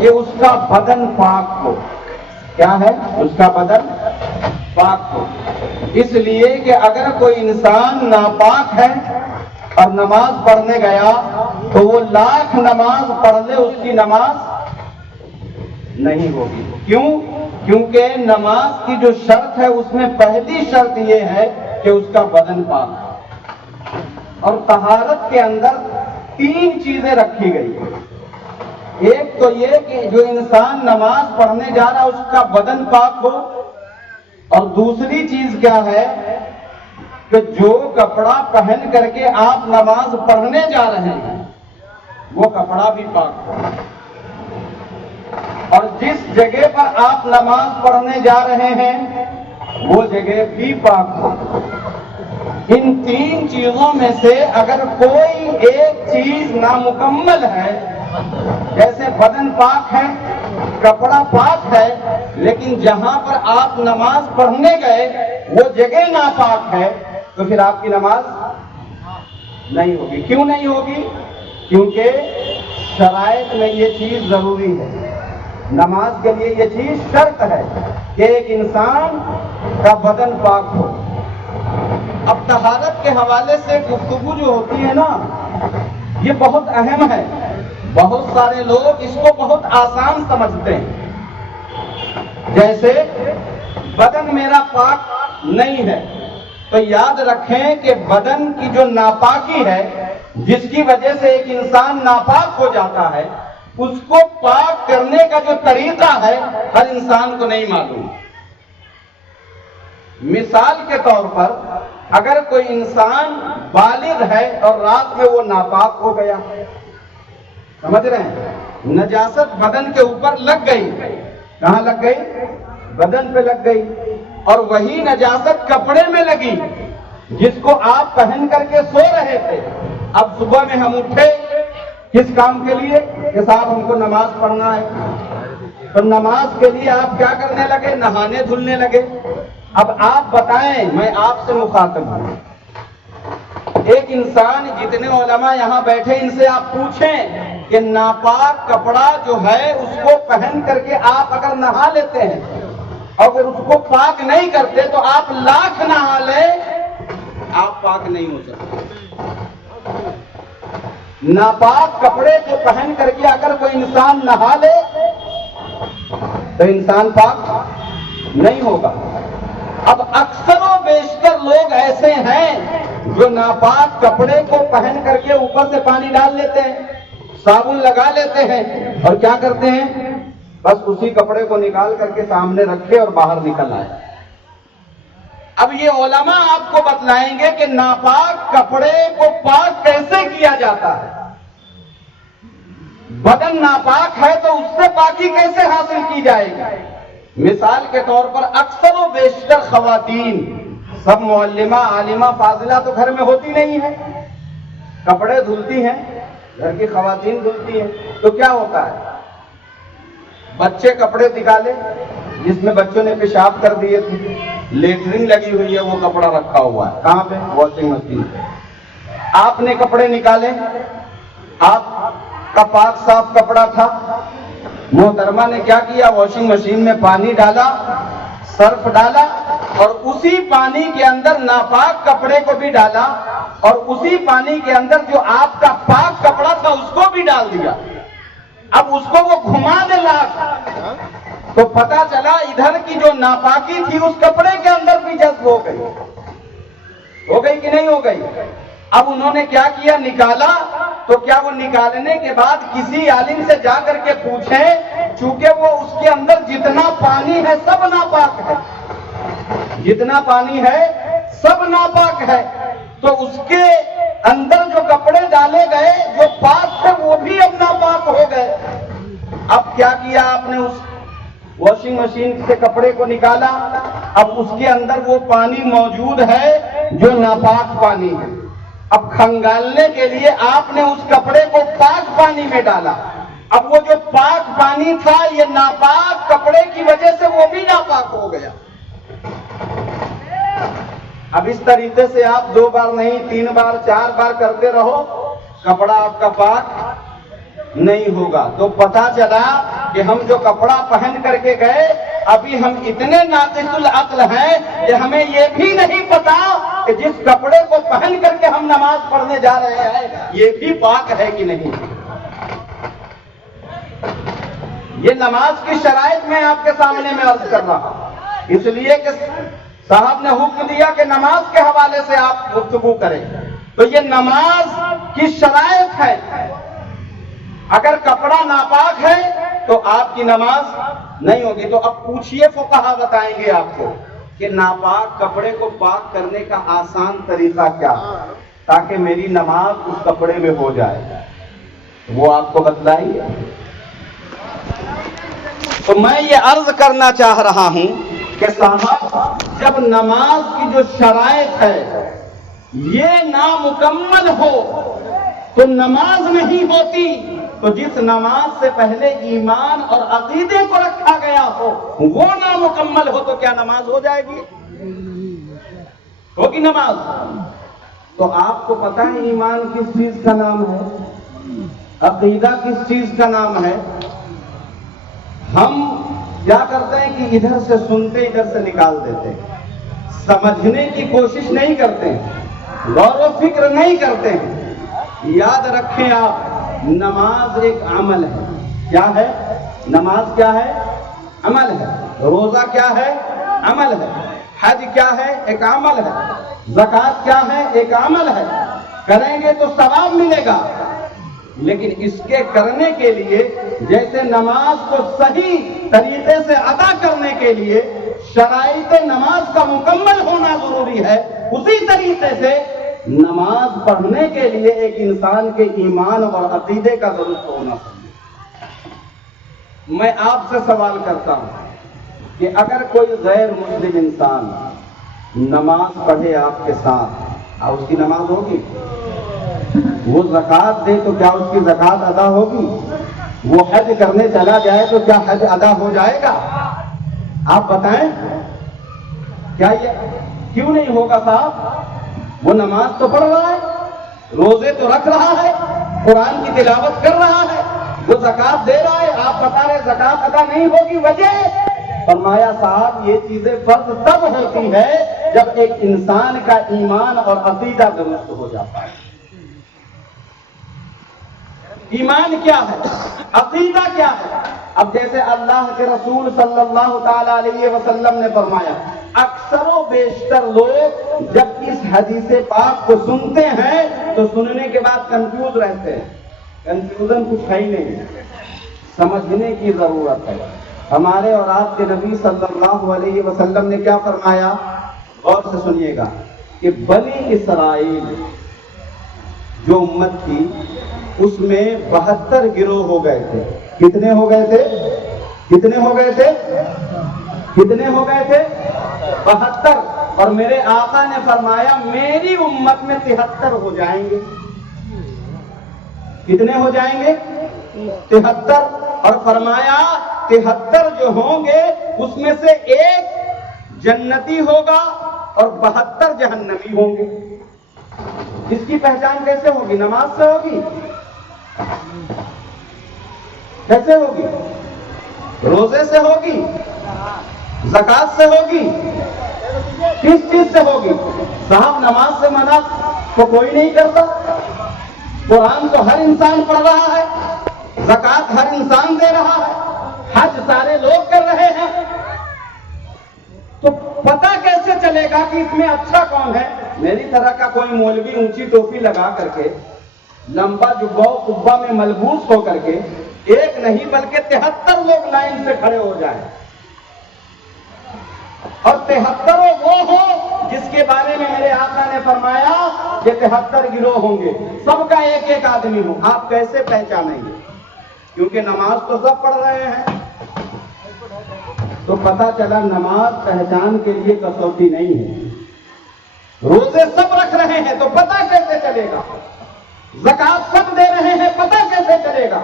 کہ اس کا بدن پاک ہو۔ کیا ہے؟ اس کا بدن پاک ہو۔ اس لیے کہ اگر کوئی انسان ناپاک ہے اور نماز پڑھنے گیا تو وہ لاکھ نماز پڑھ لے، اس کی نماز نہیں ہوگی۔ کیوں؟ کیونکہ نماز کی جو شرط ہے اس میں پہلی شرط یہ ہے کہ اس کا بدن پاک ہو۔ اور طہارت کے اندر 3 چیزیں رکھی گئی۔ ایک تو یہ کہ جو انسان نماز پڑھنے جا رہا ہے اس کا بدن پاک ہو، اور دوسری چیز کیا ہے کہ جو کپڑا پہن کر کے آپ نماز پڑھنے جا رہے ہیں وہ کپڑا بھی پاک ہو، اور جس جگہ پر آپ نماز پڑھنے جا رہے ہیں وہ جگہ بھی پاک ہو۔ ان 3 چیزوں میں سے اگر کوئی ایک چیز نامکمل ہے، جیسے بدن پاک ہے، کپڑا پاک ہے، لیکن جہاں پر آپ نماز پڑھنے گئے وہ جگہ ناپاک ہے، تو پھر آپ کی نماز نہیں ہوگی۔ کیوں نہیں ہوگی؟ کیونکہ شرائط میں یہ چیز ضروری ہے۔ نماز کے لیے یہ چیز شرط ہے کہ ایک انسان کا بدن پاک ہو۔ اب طہارت کے حوالے سے گفتگو جو ہوتی ہے نا، یہ بہت اہم ہے۔ بہت سارے لوگ اس کو بہت آسان سمجھتے ہیں، جیسے بدن میرا پاک نہیں ہے تو یاد رکھیں کہ بدن کی جو ناپاکی ہے جس کی وجہ سے ایک انسان ناپاک ہو جاتا ہے، اس کو پاک کرنے کا جو طریقہ ہے ہر انسان کو نہیں معلوم۔ مثال کے طور پر اگر کوئی انسان بالغ ہے اور رات میں وہ ناپاک ہو گیا، سمجھ رہے ہیں، نجاست بدن کے اوپر لگ گئی، کہاں لگ گئی؟ بدن پہ لگ گئی، اور وہی نجاست کپڑے میں لگی جس کو آپ پہن کر کے سو رہے تھے. اب صبح میں ہم اٹھے کس کام کے لیے کہ صاحب ہم کو نماز پڑھنا ہے. تو نماز کے لیے آپ کیا کرنے لگے؟ نہانے دھلنے لگے. اب آپ بتائیں، میں آپ سے مخاطب ہوں، ایک انسان، جتنے علماء یہاں بیٹھے ان سے آپ پوچھیں کہ ناپاک کپڑا جو ہے اس کو پہن کر کے آپ اگر نہا لیتے ہیں، اگر اس کو پاک نہیں کرتے تو آپ لاکھ نہا لیں، آپ پاک نہیں ہو سکتے. ناپاک کپڑے کو پہن کر کے اگر کوئی انسان نہا لے تو انسان پاک نہیں ہوگا. اب اکثر و بیشتر لوگ ایسے ہیں جو ناپاک کپڑے کو پہن کر کے اوپر سے پانی ڈال لیتے ہیں، صابن لگا لیتے ہیں اور کیا کرتے ہیں؟ بس اسی کپڑے کو نکال کر کے سامنے رکھے اور باہر نکل آئے. اب یہ علماء آپ کو بتلائیں گے کہ ناپاک کپڑے کو پاک کیسے کیا جاتا ہے. بدن ناپاک ہے تو اس سے پاکی کیسے حاصل کی جائے گی؟ مثال کے طور پر اکثر و بیشتر خواتین، سب معلمہ عالمہ فاضلہ تو گھر میں ہوتی نہیں ہے، کپڑے دھلتی ہیں، گھر کی خواتین دھلتی ہیں. تو کیا ہوتا ہے؟ بچے کپڑے نکالے جس میں بچوں نے پیشاب کر دیے تھے، لیٹرنگ لگی ہوئی ہے، وہ کپڑا رکھا ہوا ہے کہاں پہ؟ واشنگ مشین پہ. آپ نے کپڑے نکالے، آپ کا پاک صاف کپڑا تھا، محترمہ نے کیا کیا؟ واشنگ مشین میں پانی ڈالا، سرف ڈالا اور اسی پانی کے اندر ناپاک کپڑے کو بھی ڈالا اور اسی پانی کے اندر جو آپ کا پاک کپڑا تھا اس کو بھی ڈال دیا. اب اس کو وہ گھما دے لاکھ تو پتا چلا ادھر کی جو ناپاکی تھی اس کپڑے کے اندر بھی جذب ہو گئی کہ نہیں ہو گئی؟ اب انہوں نے کیا کیا؟ نکالا. تو کیا وہ نکالنے کے بعد کسی عالم سے جا کر کے پوچھیں؟ چونکہ وہ اس کے اندر جتنا پانی ہے سب ناپاک ہے، جتنا پانی ہے سب ناپاک ہے، تو اس کے اندر جو کپڑے ڈالے گئے جو پاک تھے وہ بھی اب ناپاک ہو گئے. اب کیا کیا آپ نے؟ اس واشنگ مشین سے کپڑے کو نکالا، اب اس کے اندر وہ پانی موجود ہے جو ناپاک پانی ہے. اب کھنگالنے کے لیے آپ نے اس کپڑے کو پاک پانی میں ڈالا. اب وہ جو پاک پانی تھا یہ ناپاک کپڑے کی وجہ سے وہ بھی ناپاک ہو گیا. اب اس طریقے سے آپ 2 بار نہیں 3 بار 4 بار کرتے رہو، کپڑا آپ کا پاک نہیں ہوگا. تو پتا چلا کہ ہم جو کپڑا پہن کر کے گئے ابھی ہم اتنے ناقص العقل ہیں کہ ہمیں یہ بھی نہیں پتا کہ جس کپڑے کو پہن کر کے ہم نماز پڑھنے جا رہے ہیں یہ بھی پاک ہے کہ نہیں. یہ نماز کی شرائط میں آپ کے سامنے میں عرض کر رہا ہوں، اس لیے کہ صاحب نے حکم دیا کہ نماز کے حوالے سے آپ گفتگو کریں. تو یہ نماز کی شرائط ہے. اگر کپڑا ناپاک ہے تو آپ کی نماز نہیں ہوگی. تو اب پوچھئے فقہا بتائیں گے آپ کو کہ ناپاک کپڑے کو پاک کرنے کا آسان طریقہ کیا ہے تاکہ میری نماز اس کپڑے میں ہو جائے، وہ آپ کو بتلائیے. تو میں یہ عرض کرنا چاہ رہا ہوں کہ صاحب جب نماز کی جو شرائط ہے یہ نامکمل ہو تو نماز نہیں ہوتی. تو جس نماز سے پہلے ایمان اور عقیدے کو رکھا گیا ہو وہ نامکمل ہو تو کیا نماز ہو جائے گی؟ ہوگی نماز؟ تو آپ کو پتہ ہے ایمان کس چیز کا نام ہے، عقیدہ کس چیز کا نام ہے؟ ہم کیا کرتے ہیں کہ ادھر سے سنتے ادھر سے نکال دیتے، سمجھنے کی کوشش نہیں کرتے، غور و فکر نہیں کرتے. یاد رکھیں آپ، نماز ایک عمل ہے. کیا ہے؟ نماز کیا ہے؟ عمل ہے. روزہ کیا ہے؟ عمل ہے. حج کیا ہے؟ ایک عمل ہے. زکوٰۃ کیا ہے؟ ایک عمل ہے. کریں گے تو ثواب ملے گا، لیکن اس کے کرنے کے لیے جیسے نماز کو صحیح طریقے سے ادا کرنے کے لیے شرائط نماز کا مکمل ہونا ضروری ہے، اسی طریقے سے نماز پڑھنے کے لیے ایک انسان کے ایمان اور عقیدے کا درست ہونا چاہیے. میں آپ سے سوال کرتا ہوں کہ اگر کوئی غیر مسلم انسان نماز پڑھے آپ کے ساتھ اور اس کی نماز ہوگی؟ وہ زکوٰۃ دے تو کیا اس کی زکوٰۃ ادا ہوگی؟ وہ حج کرنے چلا جائے تو کیا حج ادا ہو جائے گا؟ آپ بتائیں کیا یہ کیوں نہیں ہوگا صاحب؟ وہ نماز تو پڑھ رہا ہے، روزے تو رکھ رہا ہے، قرآن کی تلاوت کر رہا ہے، وہ زکوٰۃ دے رہا ہے، آپ بتا رہے زکوٰۃ ادا نہیں ہوگی، وجہ؟ فرمایا صاحب یہ چیزیں فرض تب ہوتی ہے جب ایک انسان کا ایمان اور عقیدہ درست ہو جاتا ہے۔ ایمان کیا ہے؟ عقیدہ کیا ہے؟ اب جیسے اللہ کے رسول صلی اللہ تعالی علیہ وسلم نے فرمایا، اکثر و بیشتر لوگ جب اس حدیث پاک کو سنتے ہیں تو سننے کے بعد کنفیوز رہتے ہیں۔ کنفیوژن کچھ ہے ہی نہیں، سمجھنے کی ضرورت ہے۔ ہمارے اور آپ کے نبی صلی اللہ علیہ وسلم نے کیا فرمایا؟ غور سے سنیے گا کہ بنی اسرائیل جو امت تھی اس میں 72 گروہ ہو گئے تھے۔ کتنے ہو گئے تھے؟ کتنے ہو گئے تھے؟ کتنے ہو گئے تھے؟ 72۔ اور میرے آقا نے فرمایا میری امت میں 73 ہو جائیں گے۔ کتنے ہو جائیں گے؟ 73۔ اور فرمایا 73 جو ہوں گے اس میں سے ایک جنتی ہوگا اور 72 جہنمی ہوں گے۔ اس کی پہچان کیسے ہوگی؟ نماز سے ہوگی؟ کیسے ہوگی؟ روزے سے ہوگی؟ زکوٰۃ سے ہوگی؟ کس چیز سے ہوگی؟ صاحب نماز سے منع تو کوئی نہیں کرتا، قرآن تو ہر انسان پڑھ رہا ہے، زکوٰۃ ہر انسان دے رہا ہے، حج سارے لوگ کر رہے ہیں، تو پتہ کیسے چلے گا کہ اس میں اچھا کون ہے؟ میری طرح کا کوئی مولوی اونچی ٹوپی لگا کر کے لمبا جبہ و قبہ میں ملبوس ہو کر کے ایک نہیں بلکہ 73 لوگ لائن سے کھڑے ہو جائیں اور 73 وہ ہو جس کے بارے میں میرے آقا نے فرمایا کہ 73 گروہ ہوں گے، سب کا ایک ایک آدمی ہو، آپ کیسے پہچانیں گے؟ کیونکہ نماز تو سب پڑھ رہے ہیں۔ تو پتہ چلا نماز پہچان کے لیے کسوٹی نہیں ہے۔ روزے سب رکھ رہے ہیں تو پتہ کیسے چلے گا؟ زکوٰۃ سب دے رہے ہیں پتہ کیسے چلے گا؟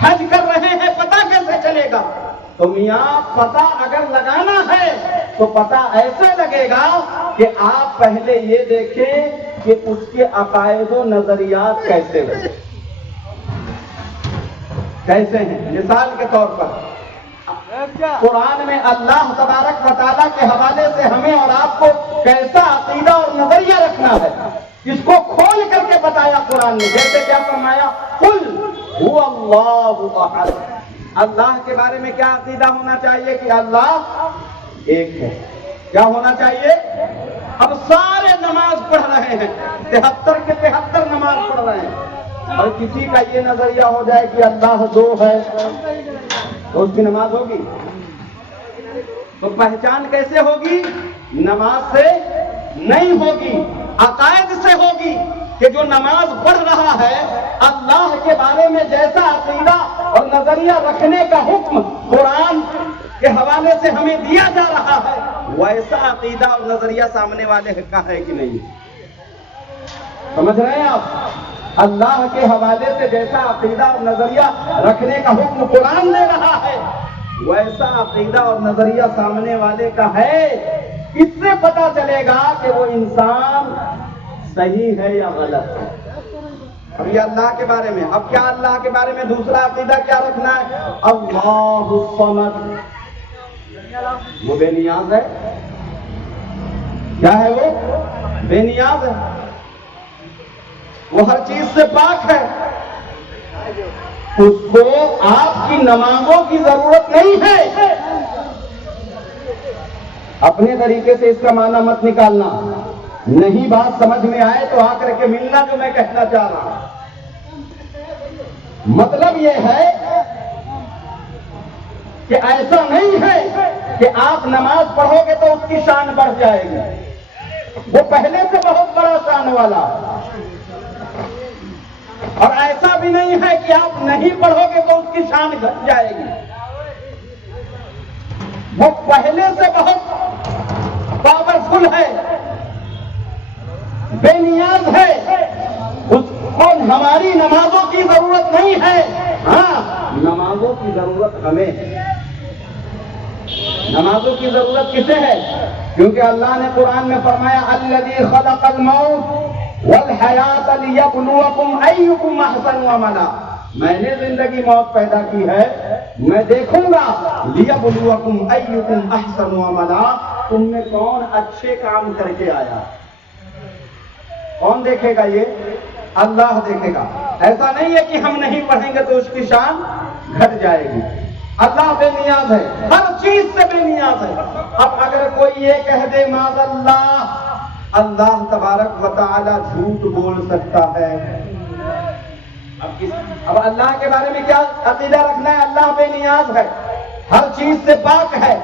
حج کر رہے ہیں پتہ کیسے چلے گا؟ تو میاں پتہ اگر لگانا ہے تو پتہ ایسے لگے گا کہ آپ پہلے یہ دیکھیں کہ اس کے عقائد و نظریات کیسے ہیں۔ کیسے ہیں؟ مثال کے طور پر قرآن میں اللہ تبارک و تعالیٰ کے حوالے سے ہمیں اور آپ کو کیسا عقیدہ اور نظریہ رکھنا ہے اس کو کھول کر کے بتایا قرآن نے۔ جیسے کیا فرمایا؟ قل هو اللہ احد۔ اللہ کے بارے میں کیا عقیدہ ہونا چاہیے کہ اللہ ایک ہے؟ کیا ہونا چاہیے؟ اب سارے نماز پڑھ رہے ہیں، 73 کے 73 نماز پڑھ رہے ہیں، اور کسی کا یہ نظریہ ہو جائے کہ اللہ دو ہے تو اس کی نماز ہوگی؟ تو پہچان کیسے ہوگی؟ نماز سے نہیں ہوگی، عقائد سے ہوگی کہ جو نماز پڑھ رہا ہے اللہ کے بارے میں جیسا عقیدہ اور نظریہ رکھنے کا حکم قرآن کے حوالے سے ہمیں دیا جا رہا ہے ویسا عقیدہ اور نظریہ سامنے والے کا ہے کہ نہیں؟ سمجھ رہے ہیں آپ؟ اللہ کے حوالے سے جیسا عقیدہ اور نظریہ رکھنے کا حکم قرآن دے رہا ہے ویسا عقیدہ اور نظریہ سامنے والے کا ہے۔ اس سے پتا چلے گا کہ وہ انسان صحیح ہے یا غلط ہے۔ اب یہ اللہ کے بارے میں، اب کیا اللہ کے بارے میں دوسرا عقیدہ کیا رکھنا ہے؟ اللہ الصمد، وہ بے نیاز ہے۔ کیا ہے وہ؟ بے نیاز ہے، وہ ہر چیز سے پاک ہے، اس کو آپ کی نمازوں کی ضرورت نہیں ہے۔ اپنے طریقے سے اس کا معنی مت نکالنا، نہیں بات سمجھ میں آئے تو آ کر کے ملنا جو میں کہنا چاہ رہا ہوں۔ مطلب یہ ہے کہ ایسا نہیں ہے کہ آپ نماز پڑھو گے تو اس کی شان بڑھ جائے گی، وہ پہلے سے بہت بڑا شان والا۔ اور ایسا بھی نہیں ہے کہ آپ نہیں پڑھو گے تو اس کی شان گھٹ جائے گی۔ وہ پہلے سے بہت پاورفل ہے، بے نیاز ہے، اس کو ہماری نمازوں کی ضرورت نہیں ہے، ہاں نمازوں کی ضرورت ہمیں ہے۔ نمازوں کی ضرورت کسے ہے؟ کیونکہ اللہ نے قرآن میں فرمایا الذی خلق الموت والحیات لیبلوکم ایکم احسن عملا، میں نے زندگی موت پیدا کی ہے، میں دیکھوں گا لیبلوکم ایکم احسن عملا، تم میں کون اچھے کام کر کے آیا۔ کون دیکھے گا؟ یہ اللہ دیکھے گا۔ ایسا نہیں ہے کہ ہم نہیں پڑھیں گے تو اس کی شان گھٹ جائے گی۔ اللہ بے نیاز ہے، ہر چیز سے بے نیاز ہے۔ اب اگر کوئی یہ کہہ دے معاذ اللہ، اللہ تبارک و تعالی جھوٹ بول سکتا ہے۔ اب اللہ کے بارے میں کیا عقیدہ رکھنا ہے؟ اللہ بے نیاز ہے، ہر چیز سے پاک ہے۔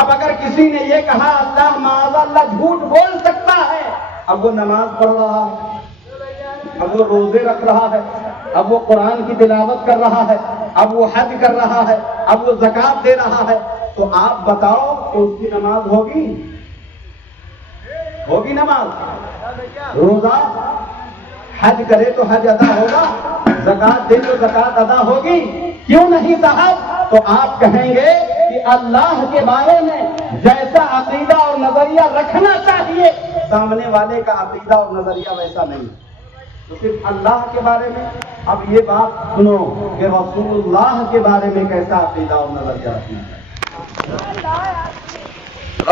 اب اگر کسی نے یہ کہا اللہ معاذ اللہ جھوٹ بول سکتا ہے، اب وہ نماز پڑھ رہا ہے، اب وہ روزے رکھ رہا ہے، اب وہ قرآن کی تلاوت کر رہا ہے، اب وہ حج کر رہا ہے، اب وہ زکات دے رہا ہے، تو آپ بتاؤ کہ اس کی نماز ہوگی؟ ہوگی نماز؟ روزہ حج کرے تو حج ادا ہوگا، زکات دے تو زکات ادا ہوگی؟ کیوں نہیں صاحب؟ تو آپ کہیں گے کہ اللہ کے بارے میں جیسا عقیدہ اور نظریہ رکھنا چاہیے، سامنے والے کا عقیدہ اور نظریہ ویسا نہیں۔ تو صرف اللہ کے بارے میں اب یہ بات سنو کہ رسول اللہ کے بارے میں کیسا عقیدہ اور نظریہ رکھنا ہے،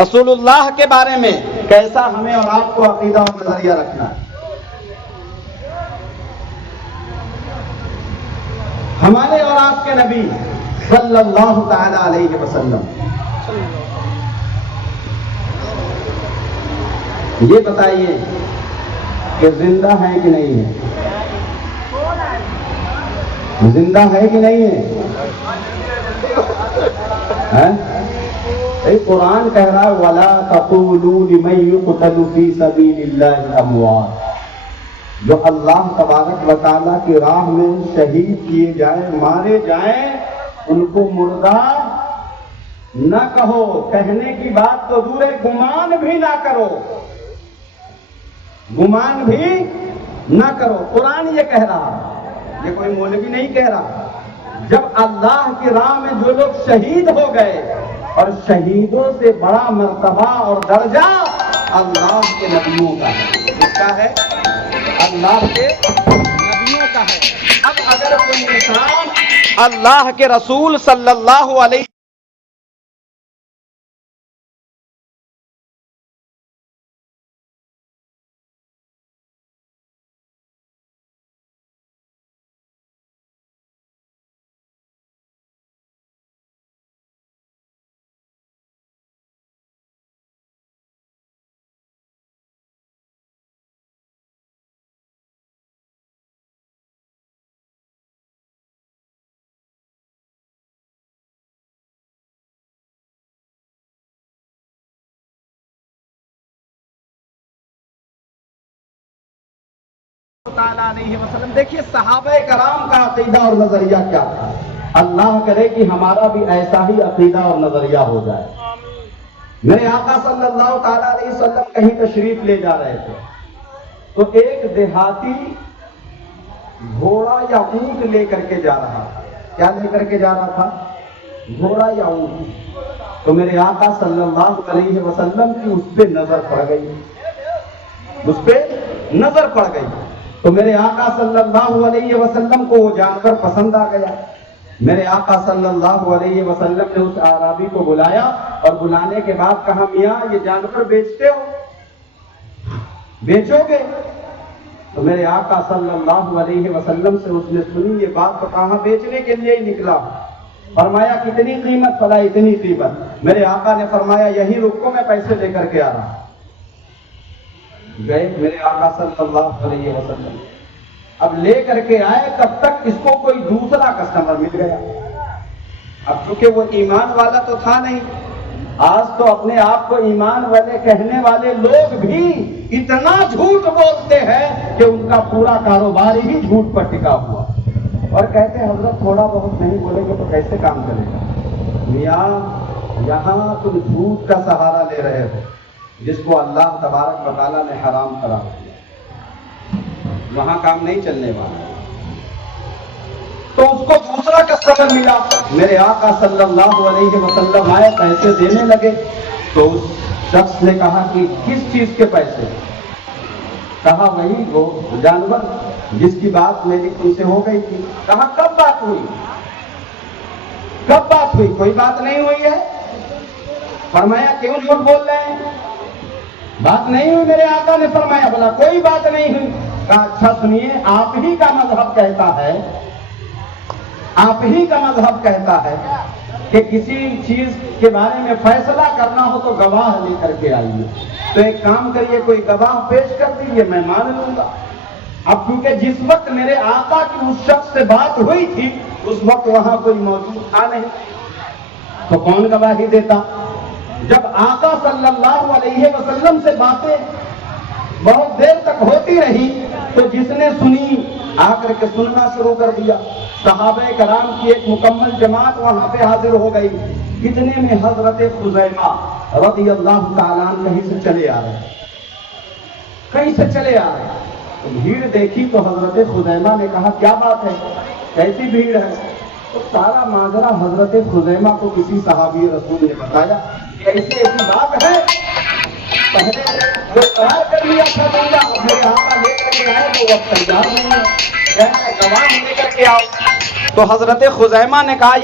رسول اللہ کے بارے میں کیسا ہمیں اور آپ کو عقیدہ اور نظریہ رکھنا ہے۔ ہمارے اور آپ کے نبی صلی اللہ تعالی علیہ وسلم یہ بتائیے کہ زندہ ہے کہ نہیں ہے؟ زندہ ہے کہ نہیں ہے؟ قرآن کہہ رہا ہے وَلَا تَقُولُوا لِمَن يُقْتَلُ فِي سَبِيلِ اللَّهِ أَمْوَاتٌ، جو اللہ تبارک و تعالیٰ کی راہ میں شہید کیے جائیں، مارے جائیں، ان کو مردہ نہ کہو۔ کہنے کی بات تو دور ہے، گمان بھی نہ کرو، گمان بھی نہ کرو۔ قرآن یہ کہہ رہا، یہ کوئی مولوی نہیں کہہ رہا۔ جب اللہ کی راہ میں جو لوگ شہید ہو گئے، اور شہیدوں سے بڑا مرتبہ اور درجہ اللہ کے نبیوں کا ہے۔ کس کا ہے؟ اللہ کے نبیوں کا ہے۔ اب اگر کوئی انسان اللہ کے رسول صلی اللہ علیہ تعالیٰ علیہ وسلم، دیکھیے صحابہ کرام کا عقیدہ اور نظریہ کیا تھا۔ اللہ کرے کہ ہمارا بھی ایسا ہی عقیدہ اور نظریہ ہو جائے۔ میرے آقا صلی اللہ تعالیٰ علیہ وسلم کہیں تشریف لے جا رہے تھے، تو ایک دیہاتی گھوڑا یا اونٹ لے کر کے جا رہا تھا۔ کیا لے کر کے جا رہا تھا؟ گھوڑا یا اونٹ۔ تو میرے آقا صلی اللہ علیہ وسلم کی اس پہ نظر پڑ گئی، اس پہ نظر پڑ گئی۔ تو میرے آقا صلی اللہ علیہ وسلم کو وہ جانور پسند آ گیا۔ میرے آقا صلی اللہ علیہ وسلم نے اس اعرابی کو بلایا، اور بلانے کے بعد کہا میاں یہ جانور بیچتے ہو؟ بیچو گے؟ تو میرے آقا صلی اللہ علیہ وسلم سے اس نے سنی یہ بات، تو کہا بیچنے کے لیے ہی نکلا۔ فرمایا کتنی قیمت؟ فلا اتنی قیمت۔ میرے آقا نے فرمایا یہی رکو، میں پیسے لے کر کے آ رہا۔ گئے میرے آقا صلی اللہ علیہ وسلم، اب لے کر کے آئے، تب تک اس کو کوئی دوسرا کسٹمر مل گیا۔ اب چونکہ وہ ایمان والا تو تھا نہیں، آج تو اپنے آپ کو ایمان والے کہنے والے لوگ بھی اتنا جھوٹ بولتے ہیں کہ ان کا پورا کاروبار ہی جھوٹ پر ٹکا ہوا، اور کہتے ہیں حضرت تھوڑا بہت نہیں بولیں گے تو کیسے کام کرے گا؟ میاں یہاں تم جھوٹ کا سہارا لے رہے ہو جس کو اللہ تبارک و تعالیٰ نے حرام قرار دیا، وہاں کام نہیں چلنے والا۔ تو اس کو دوسرا کسٹمر ملا، میرے آقا صلی اللہ علیہ وسلم آئے، پیسے دینے لگے، تو اس شخص نے کہا کہ کس چیز کے پیسے؟ کہا وہی وہ جانور جس کی بات میری تم سے ہو گئی تھی۔ کہا کب بات ہوئی؟ کب بات ہوئی؟ کوئی بات نہیں ہوئی ہے۔ فرمایا کیوں جھوٹ بول رہے ہیں؟ بات نہیں ہوئی میرے آقا نے فرمایا، بولا کوئی بات نہیں ہوئی۔ کہا اچھا سنیے، آپ ہی کا مذہب کہتا ہے، آپ ہی کا مذہب کہتا ہے کہ کسی چیز کے بارے میں فیصلہ کرنا ہو تو گواہ لے کر کے آئیے، تو ایک کام کریے کوئی گواہ پیش کر دیجیے، میں مان لوں گا۔ اب کیونکہ جس وقت میرے آقا کی اس شخص سے بات ہوئی تھی اس وقت وہاں کوئی موجود تھا نہیں، تو کون گواہی دیتا؟ جب آقا صلی اللہ علیہ وسلم سے باتیں بہت دیر تک ہوتی رہی تو جس نے سنی آ کر کے سننا شروع کر دیا۔ صحابہ کرام کی ایک مکمل جماعت وہاں پہ حاضر ہو گئی، اتنے میں حضرت خزیمہ رضی اللہ تعالیٰ عنہ کہیں سے چلے آ رہے، کہیں سے چلے آ رہے، تو بھیڑ دیکھی تو حضرت خزیمہ نے کہا کیا بات ہے، کیسی بھیڑ ہے؟ تو سارا ماجرا حضرت خزیمہ کو کسی صحابی رسول نے بتایا کہ ایسی بات ہے، پہلے جو قرار کر لیا تھا بندہ، میرے آقا لے کر کے آئے تو وہ تیار نہیں ہے، گواہ لے کر کے آؤ۔ تو حضرت خزیمہ نے کہا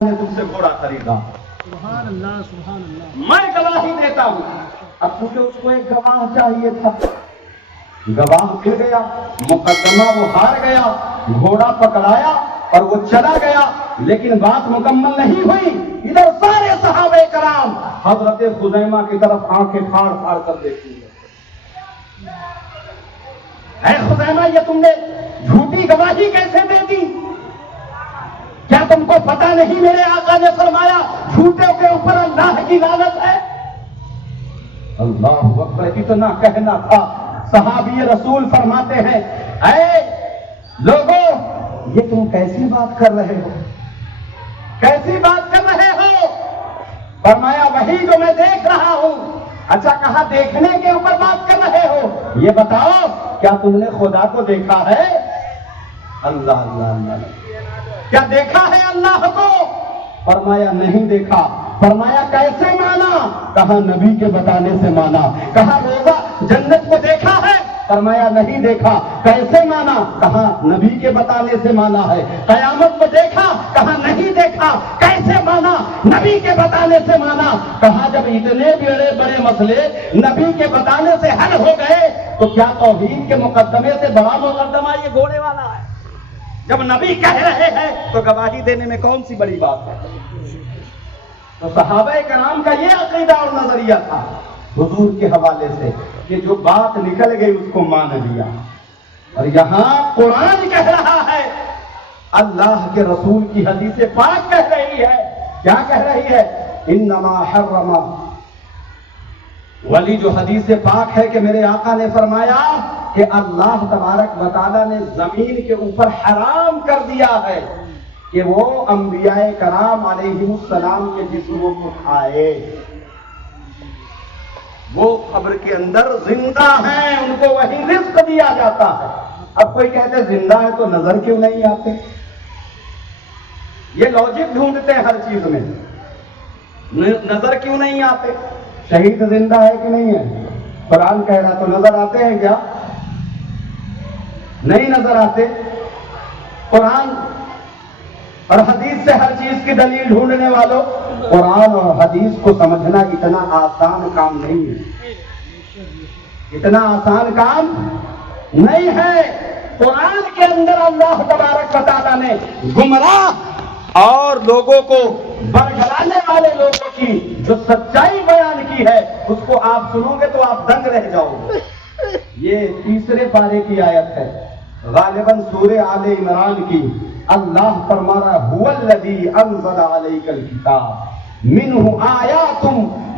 میں نے تم سے گھوڑا خریدا، سبحان اللہ سبحان اللہ، میں گواہی دیتا ہوں۔ اب کیونکہ اس کو ایک گواہ چاہیے تھا، گواہ مل گیا، مقدمہ وہ ہار گیا، گھوڑا پکڑایا اور وہ چلا گیا، لیکن بات مکمل نہیں ہوئی۔ ادھر سارے صحابہ کرام حضرت خزیمہ کی طرف آنکھیں پھاڑ پھاڑ کر دیکھتی ہیں، اے خزیمہ یہ تم نے جھوٹی گواہی کیسے دے دی؟ کیا تم کو پتا نہیں میرے آقا نے فرمایا جھوٹوں کے اوپر اللہ کی لعنت ہے؟ اللہ اکبر، اتنا کہنا تھا۔ صحابی رسول فرماتے ہیں اے لوگوں یہ تم کیسی بات کر رہے ہو، کیسی بات کر رہے ہو؟ فرمایا وہی جو میں دیکھ رہا ہوں۔ اچھا کہا دیکھنے کے اوپر بات کر رہے ہو، یہ بتاؤ کیا تم نے خدا کو دیکھا ہے؟ اللہ اللہ اللہ، کیا دیکھا ہے اللہ کو؟ فرمایا نہیں دیکھا۔ فرمایا کیسے مانا؟ کہا نبی کے بتانے سے مانا۔ کہا روزہ جنت کو دیکھا ہے؟ فرمایا نہیں دیکھا۔ کیسے مانا؟ کہا نبی کے بتانے سے مانا ہے۔ قیامت کو دیکھا؟ کہا نہیں دیکھا۔ کیسے مانا؟ نبی کے بتانے سے مانا۔ کہا جب اتنے بڑے بڑے مسئلے نبی کے بتانے سے حل ہو گئے تو کیا توحید کے مقدمے سے بڑا مقدمہ یہ گھوڑے والا ہے؟ جب نبی کہہ رہے ہیں تو گواہی دینے میں کون سی بڑی بات ہے؟ تو صحابہ کرام کا یہ عقیدہ اور نظریہ تھا حضور کے حوالے سے کہ جو بات نکل گئی اس کو مان لیا۔ اور یہاں قرآن کہہ رہا ہے، اللہ کے رسول کی حدیث پاک کہہ رہی ہے، کیا کہہ رہی ہے؟ انما حرم، ولی جو حدیث پاک ہے کہ میرے آقا نے فرمایا کہ اللہ تبارک و تعالیٰ نے زمین کے اوپر حرام کر دیا ہے کہ وہ انبیاء کرام علیہ السلام کے جسموں کو کھائے۔ وہ قبر کے اندر زندہ ہیں، ان کو وہی رزق دیا جاتا ہے۔ اب کوئی کہتے زندہ ہے تو نظر کیوں نہیں آتے؟ یہ لاجک ڈھونڈتے ہیں ہر چیز میں، نظر کیوں نہیں آتے؟ شہید زندہ ہے کہ نہیں ہے؟ قرآن کہہ رہا تو نظر آتے ہیں کیا؟ نہیں نظر آتے. قرآن اور حدیث سے ہر چیز کی دلیل ڈھونڈنے والوں، قرآن اور حدیث کو سمجھنا اتنا آسان کام نہیں ہے. اتنا آسان کام نہیں ہے. قرآن کے اندر اللہ تبارک و تعالیٰ نے گمراہ اور لوگوں کو برگلانے والے لوگوں کی جو سچائی بیان کی ہے، اس کو آپ سنو گے تو آپ دنگ رہ جاؤ گے. یہ تیسرے پارے کی آیت ہے، غالباً سورہ آل عمران کی. اللہ فرما رہا هو الذی انزل علیک الکتاب منہ آیات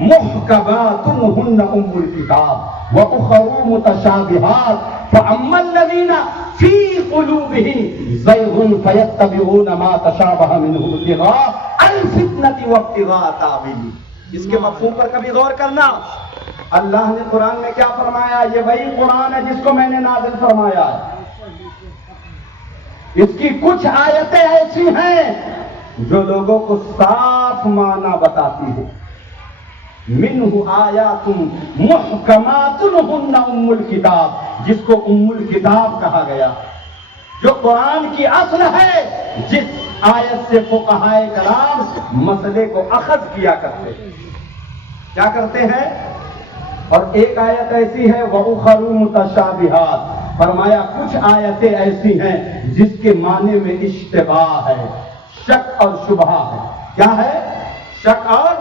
محکمات ہن ام الکتاب واخر متشابہات فاما الذین فی قلوبہم زیغ فیتبعون ما تشابہ منہ ابتغاء الفتنة وابتغاء تاویلہ. اس کے مفہوم پر کبھی غور کرنا. اللہ نے قرآن میں کیا فرمایا؟ یہ وہی قرآن ہے جس کو میں نے نازل فرمایا ہے. اس کی کچھ آیتیں ایسی ہیں جو لوگوں کو صاف معنی بتاتی ہیں. منہ آیات محکمات ہن ام الکتاب، جس کو ام الکتاب کہا گیا، جو قرآن کی اصل ہے، جس آیت سے فقہائے کرام مسئلے کو اخذ کیا کرتے ہیں. کیا کرتے ہیں؟ اور ایک آیت ایسی ہے وَأُخَرُ مُتَشَابِهَاتٌ، فرمایا کچھ آیتیں ایسی ہیں جس کے معنی میں اشتباہ ہے، شک اور شبہ ہے. کیا ہے؟ شک اور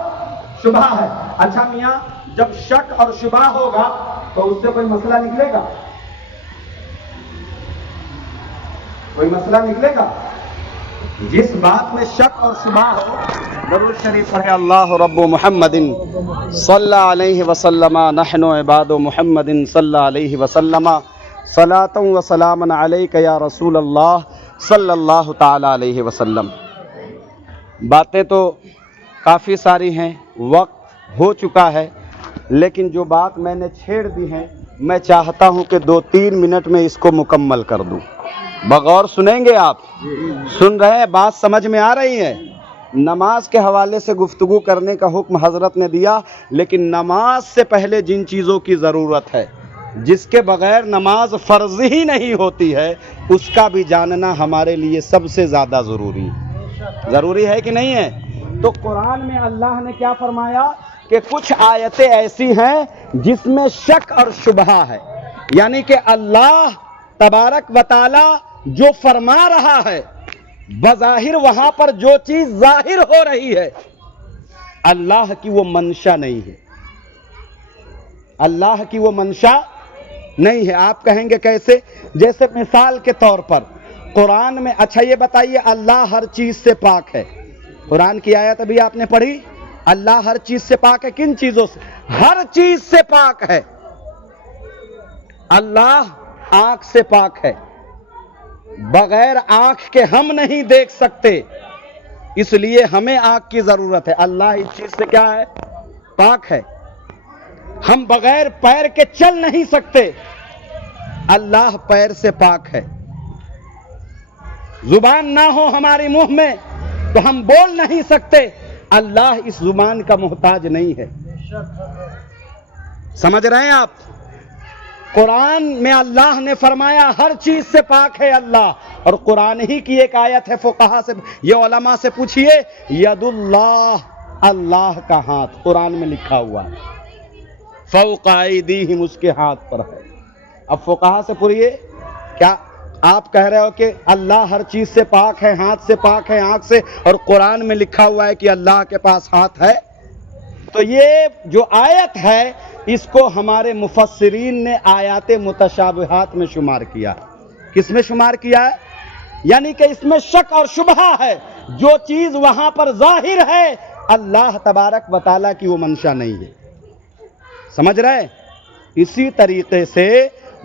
شبہ ہے. اچھا میاں، جب شک اور شبہ ہوگا تو اس سے کوئی مسئلہ نکلے گا؟ کوئی مسئلہ نکلے گا؟ جس بات میں شک اور شبہ ہو، درود شریف پڑھے اللہ رب محمد صلی علیہ وسلم نحن عباد محمد صلی علیہ وسلم صلاۃ و سلام علیک یا رسول اللہ صلی اللہ تعالی علیہ وسلم. باتیں تو کافی ساری ہیں، وقت ہو چکا ہے، لیکن جو بات میں نے چھیڑ دی ہے میں چاہتا ہوں کہ 2-3 منٹ میں اس کو مکمل کر دوں. بغور سنیں گے؟ آپ سن رہے ہیں؟ بات سمجھ میں آ رہی ہے؟ نماز کے حوالے سے گفتگو کرنے کا حکم حضرت نے دیا، لیکن نماز سے پہلے جن چیزوں کی ضرورت ہے، جس کے بغیر نماز فرض ہی نہیں ہوتی ہے، اس کا بھی جاننا ہمارے لیے سب سے زیادہ ضروری ہے کہ نہیں ہے؟ تو قرآن میں اللہ نے کیا فرمایا کہ کچھ آیتیں ایسی ہیں جس میں شک اور شبہ ہے. یعنی کہ اللہ تبارک و تعالی جو فرما رہا ہے، بظاہر وہاں پر جو چیز ظاہر ہو رہی ہے، اللہ کی وہ منشا نہیں ہے. اللہ کی وہ منشا نہیں ہے. آپ کہیں گے کیسے؟ جیسے مثال کے طور پر قرآن میں، اچھا یہ بتائیے، اللہ ہر چیز سے پاک ہے. قرآن کی آیت ابھی آپ نے پڑھی، اللہ ہر چیز سے پاک ہے. کن چیزوں سے؟ ہر چیز سے پاک ہے. اللہ آنکھ سے پاک ہے، بغیر آنکھ کے ہم نہیں دیکھ سکتے، اس لیے ہمیں آنکھ کی ضرورت ہے. اللہ اس چیز سے کیا ہے؟ پاک ہے. ہم بغیر پیر کے چل نہیں سکتے، اللہ پیر سے پاک ہے. زبان نہ ہو ہماری منہ میں تو ہم بول نہیں سکتے، اللہ اس زبان کا محتاج نہیں ہے. سمجھ رہے ہیں آپ؟ قرآن میں اللہ نے فرمایا ہر چیز سے پاک ہے اللہ. اور قرآن ہی کی ایک آیت ہے، فقہا سے، یہ علماء سے پوچھئے، ید اللہ، اللہ کا ہاتھ قرآن میں لکھا ہوا ہے، فوق ایدیہم، اس کے ہاتھ پر ہے. اب فقہا سے پوچھئے، کیا آپ کہہ رہے ہو کہ اللہ ہر چیز سے پاک ہے، ہاتھ سے پاک ہے، آنکھ سے، اور قرآن میں لکھا ہوا ہے کہ اللہ کے پاس ہاتھ ہے؟ تو یہ جو آیت ہے اس کو ہمارے مفسرین نے آیات متشابہات میں شمار کیا. کس میں شمار کیا ہے؟ یعنی کہ اس میں شک اور شبہ ہے. جو چیز وہاں پر ظاہر ہے اللہ تبارک و تعالیٰ کی وہ منشا نہیں ہے. سمجھ رہے؟ اسی طریقے سے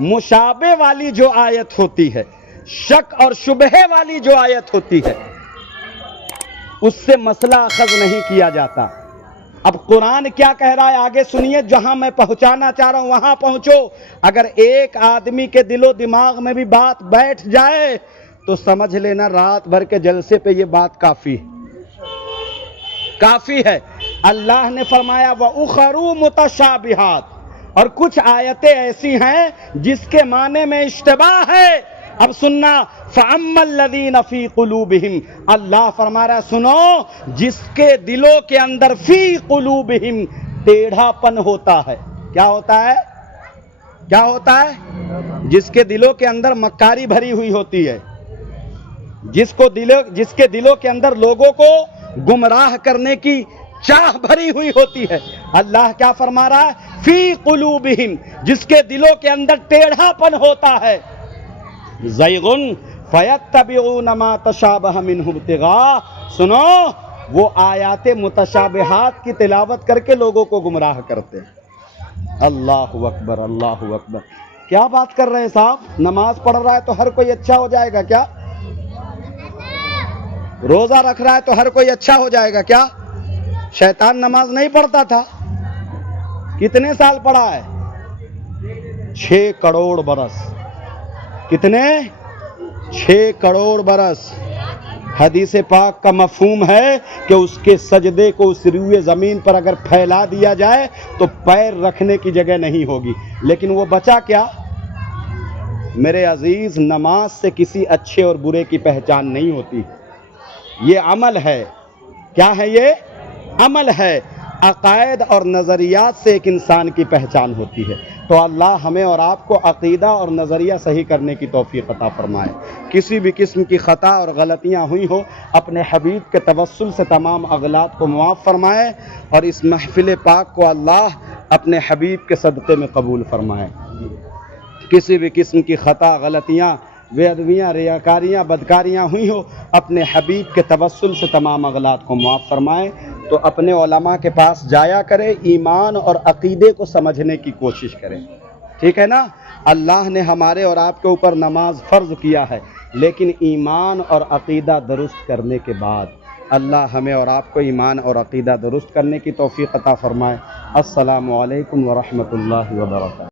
مشابہ والی جو آیت ہوتی ہے، شک اور شبہ والی جو آیت ہوتی ہے، اس سے مسئلہ اخذ نہیں کیا جاتا. اب قرآن کیا کہہ رہا ہے آگے سنیے، جہاں میں پہنچانا چاہ رہا ہوں وہاں پہنچو. اگر ایک آدمی کے دل و دماغ میں بھی بات بیٹھ جائے تو سمجھ لینا رات بھر کے جلسے پہ یہ بات کافی ہے. اللہ نے فرمایا وَأُخَرُ مُتَشَابِهَاتٌ، اور کچھ آیتیں ایسی ہیں جس کے معنی میں اشتباہ ہے. اب سننا، فَأَمَّا الَّذِينَ فِي قُلُوبِهِمْ، اللہ فرما رہا ہے سنو، جس کے دلوں کے اندر فی قلوبہم ٹیڑھا پن ہوتا ہے. کیا ہوتا ہے؟ کیا ہوتا ہے؟ جس کے دلوں کے اندر مکاری بھری ہوئی ہوتی ہے، جس کے دلوں کے اندر لوگوں کو گمراہ کرنے کی چاہ بھری ہوئی ہوتی ہے. اللہ کیا فرما رہا ہے؟ فی قلوبہم، جس کے دلوں کے اندر ٹیڑھا پن ہوتا ہے. زیغن فیتبعون ما تشابہ منہ ابتغاء، سنو وہ آیات متشابہات کی تلاوت کر کے لوگوں کو گمراہ کرتے ہیں. اللہ اکبر، اللہ اکبر. کیا بات کر رہے ہیں صاحب؟ نماز پڑھ رہا ہے تو ہر کوئی اچھا ہو جائے گا کیا؟ روزہ رکھ رہا ہے تو ہر کوئی اچھا ہو جائے گا کیا؟ شیطان نماز نہیں پڑھتا تھا، کتنے سال پڑھا ہے؟ 6 کروڑ برس. کتنے؟ 6 کروڑ برس. حدیث پاک کا مفہوم ہے کہ اس کے سجدے کو اس روئے زمین پر اگر پھیلا دیا جائے تو پیر رکھنے کی جگہ نہیں ہوگی. لیکن وہ بچا کیا؟ میرے عزیز، نماز سے کسی اچھے اور برے کی پہچان نہیں ہوتی. یہ عمل ہے. کیا ہے یہ؟ عمل ہے. عقائد اور نظریات سے ایک انسان کی پہچان ہوتی ہے. تو اللہ ہمیں اور آپ کو عقیدہ اور نظریہ صحیح کرنے کی توفیق عطا فرمائے. کسی بھی قسم کی خطا اور غلطیاں ہوئی ہو، اپنے حبیب کے توسل سے تمام اغلاط کو معاف فرمائے، اور اس محفل پاک کو اللہ اپنے حبیب کے صدقے میں قبول فرمائے. کسی بھی قسم کی خطا، غلطیاں، بے ادبیاں، ریاکاریاں، بدکاریاں ہوئی ہو، اپنے حبیب کے توسل سے تمام اغلاط کو معاف فرمائے. تو اپنے علماء کے پاس جایا کرے، ایمان اور عقیدے کو سمجھنے کی کوشش کریں. ٹھیک ہے نا؟ اللہ نے ہمارے اور آپ کے اوپر نماز فرض کیا ہے، لیکن ایمان اور عقیدہ درست کرنے کے بعد. اللہ ہمیں اور آپ کو ایمان اور عقیدہ درست کرنے کی توفیق عطا فرمائے. السلام علیکم ورحمۃ اللہ وبرکاتہ.